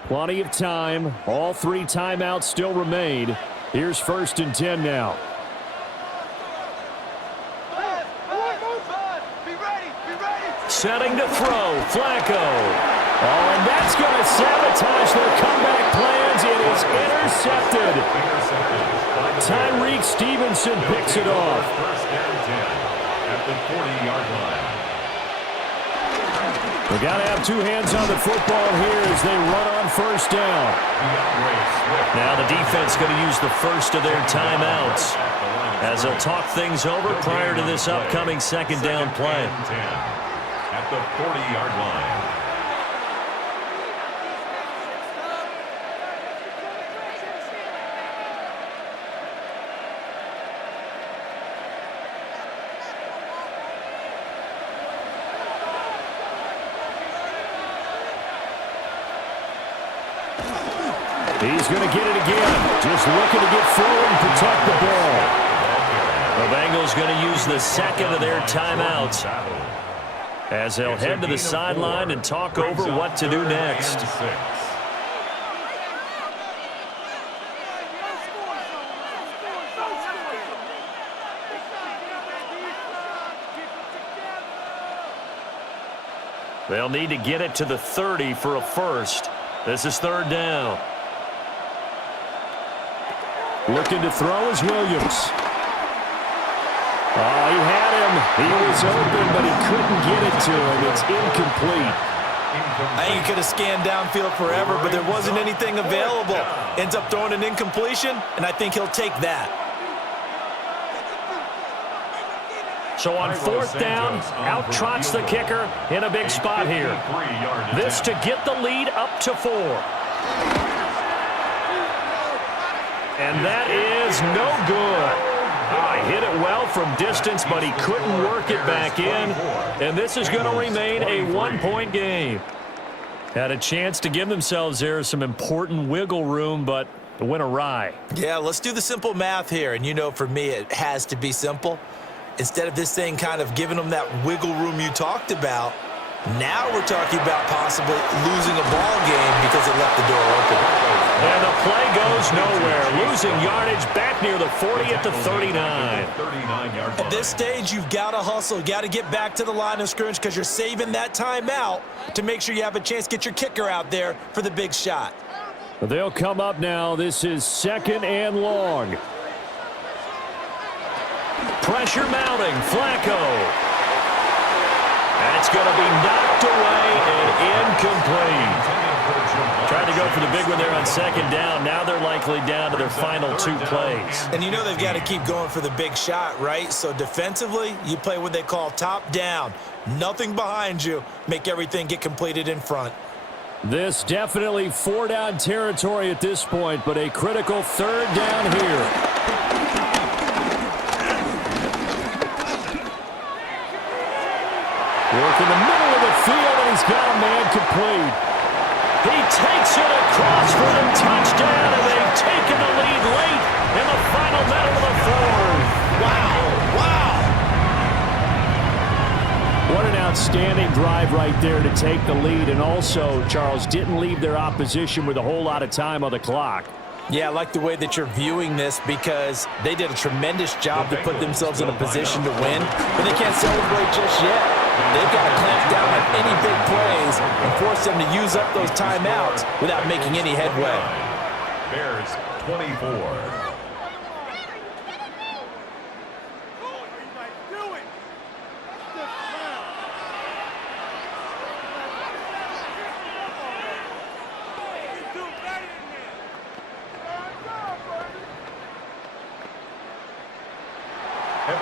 Plenty of time. All 3 timeouts still remain. Here's 1st and 10 now. Setting to throw. Flacco. Oh, and that's going to sabotage their comeback plans and it is intercepted. Tyreek Stevenson picks it off. First and 10 at the 40-yard line. We got to have two hands on the football here as they run on first down. Now the defense going to use the first of their timeouts as they'll talk things over prior to this upcoming second down play. At the 40-yard line. He's going to get it again. Just looking to get forward and protect the ball. The Bengals going to use the second of their timeouts as they'll head to the sideline and talk over what to do next. They'll need to get it to the 30 for a first. This is third down. Looking to throw is Williams. Oh, he had him. He was open, but he couldn't get it to him. It's incomplete. I think he could have scanned downfield forever, but there wasn't anything available. Ends up throwing an incompletion, and I think he'll take that. So on fourth down, out trots the kicker in a big spot here. This to get the lead up to 4. And that is no good. Hit it well from distance, but he couldn't work it back in. And this is going to remain a one-point game. Had a chance to give themselves there some important wiggle room, but it went awry. Yeah, let's do the simple math here. And you know, for me, it has to be simple. Instead of this thing kind of giving them that wiggle room you talked about, now we're talking about possibly losing a ball game because it left the door open. And the play goes nowhere. Losing yardage back near the 40 at the 39. At this stage, you've got to hustle. You've got to get back to the line of scrimmage because you're saving that timeout to make sure you have a chance to get your kicker out there for the big shot. They'll come up now. This is second and long. Pressure mounting. Flacco. That's going to be knocked away and incomplete. Tried to go for the big one there on second down. Now they're likely down to their final 2 plays. And you know they've got to keep going for the big shot, right? So defensively, you play what they call top down. Nothing behind you. Make everything get completed in front. This definitely 4-down territory at this point, but a critical third down here. Work in the middle of the field, and he's got a man complete. He takes it across for the touchdown, and they've taken the lead late in the final minute of the fourth. Wow. What an outstanding drive right there to take the lead, and also, Charles, didn't leave their opposition with a whole lot of time on the clock. Yeah, I like the way that you're viewing this because they did a tremendous job to put themselves in a position to win, but they can't celebrate just yet. They've got to clamp down on any big plays and force them to use up those timeouts without making any headway. Bears 24.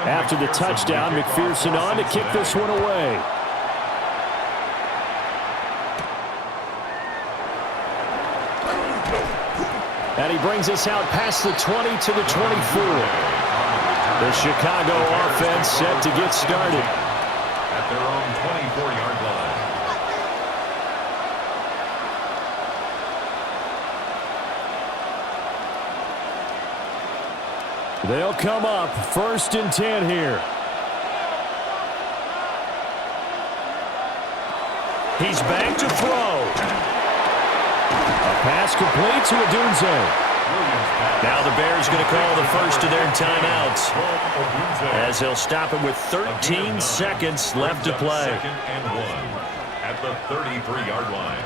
After the touchdown, McPherson on to kick this one away. And he brings us out past the 20 to the 24. The Chicago offense set to get started. At their own 24-yard line. They'll come up first and 10 here. He's back to throw. A pass complete to Odunze. Now the Bears going to call the first of their timeouts as they'll stop him with 13 seconds left to play. Second and 1 at the 33-yard line.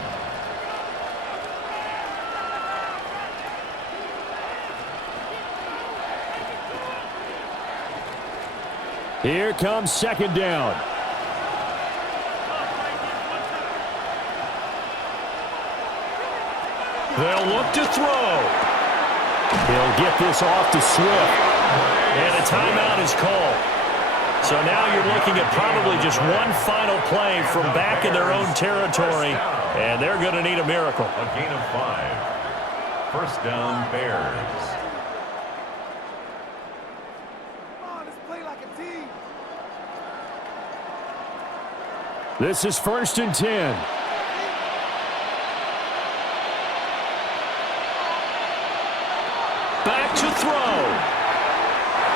Here comes second down. They'll look to throw. He'll get this off to Swift. And a timeout is called. So now you're looking at probably just one final play from back in their own territory. And they're going to need a miracle. A gain of 5. First down, Bears. This is 1st and 10. Back to throw.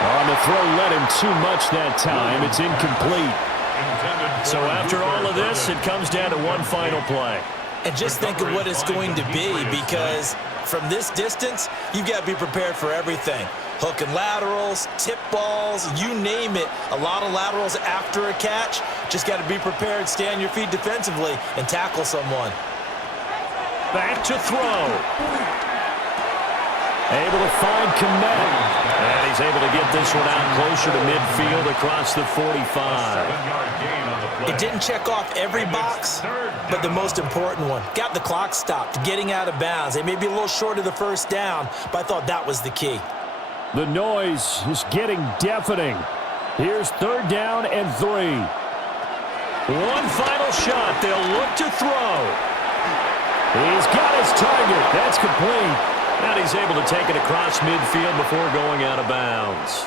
On the throw, led him too much that time. It's incomplete. So after all of this, it comes down to one final play. And just think of what it's going to be, because from this distance, you've got to be prepared for everything. Hook and laterals, tip balls, you name it. A lot of laterals after a catch. Just got to be prepared, stay on your feet defensively, and tackle someone. Back to throw. Able to find Komet. And he's able to get this one out closer to midfield across the 45. It didn't check off every box, but the most important one. Got the clock stopped, getting out of bounds. They may be a little short of the first down, but I thought that was the key. The noise is getting deafening. Here's 3rd down and 3. One final shot. They'll look to throw. He's got his target. That's complete. And he's able to take it across midfield before going out of bounds.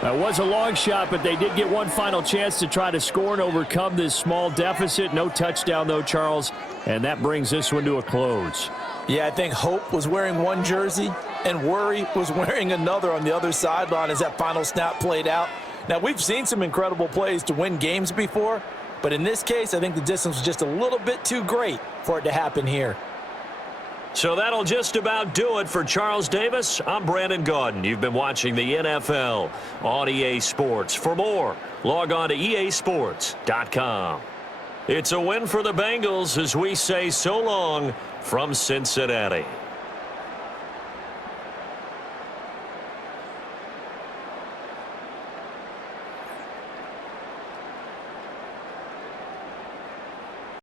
That was a long shot, but they did get one final chance to try to score and overcome this small deficit. No touchdown, though, Charles. And that brings this one to a close. Yeah, I think Hope was wearing one jersey and Worry was wearing another on the other sideline as that final snap played out. Now, we've seen some incredible plays to win games before, but in this case, I think the distance was just a little bit too great for it to happen here. So that'll just about do it for Charles Davis. I'm Brandon Gaudin. You've been watching the NFL on EA Sports. For more, log on to easports.com. It's a win for the Bengals as we say so long from Cincinnati.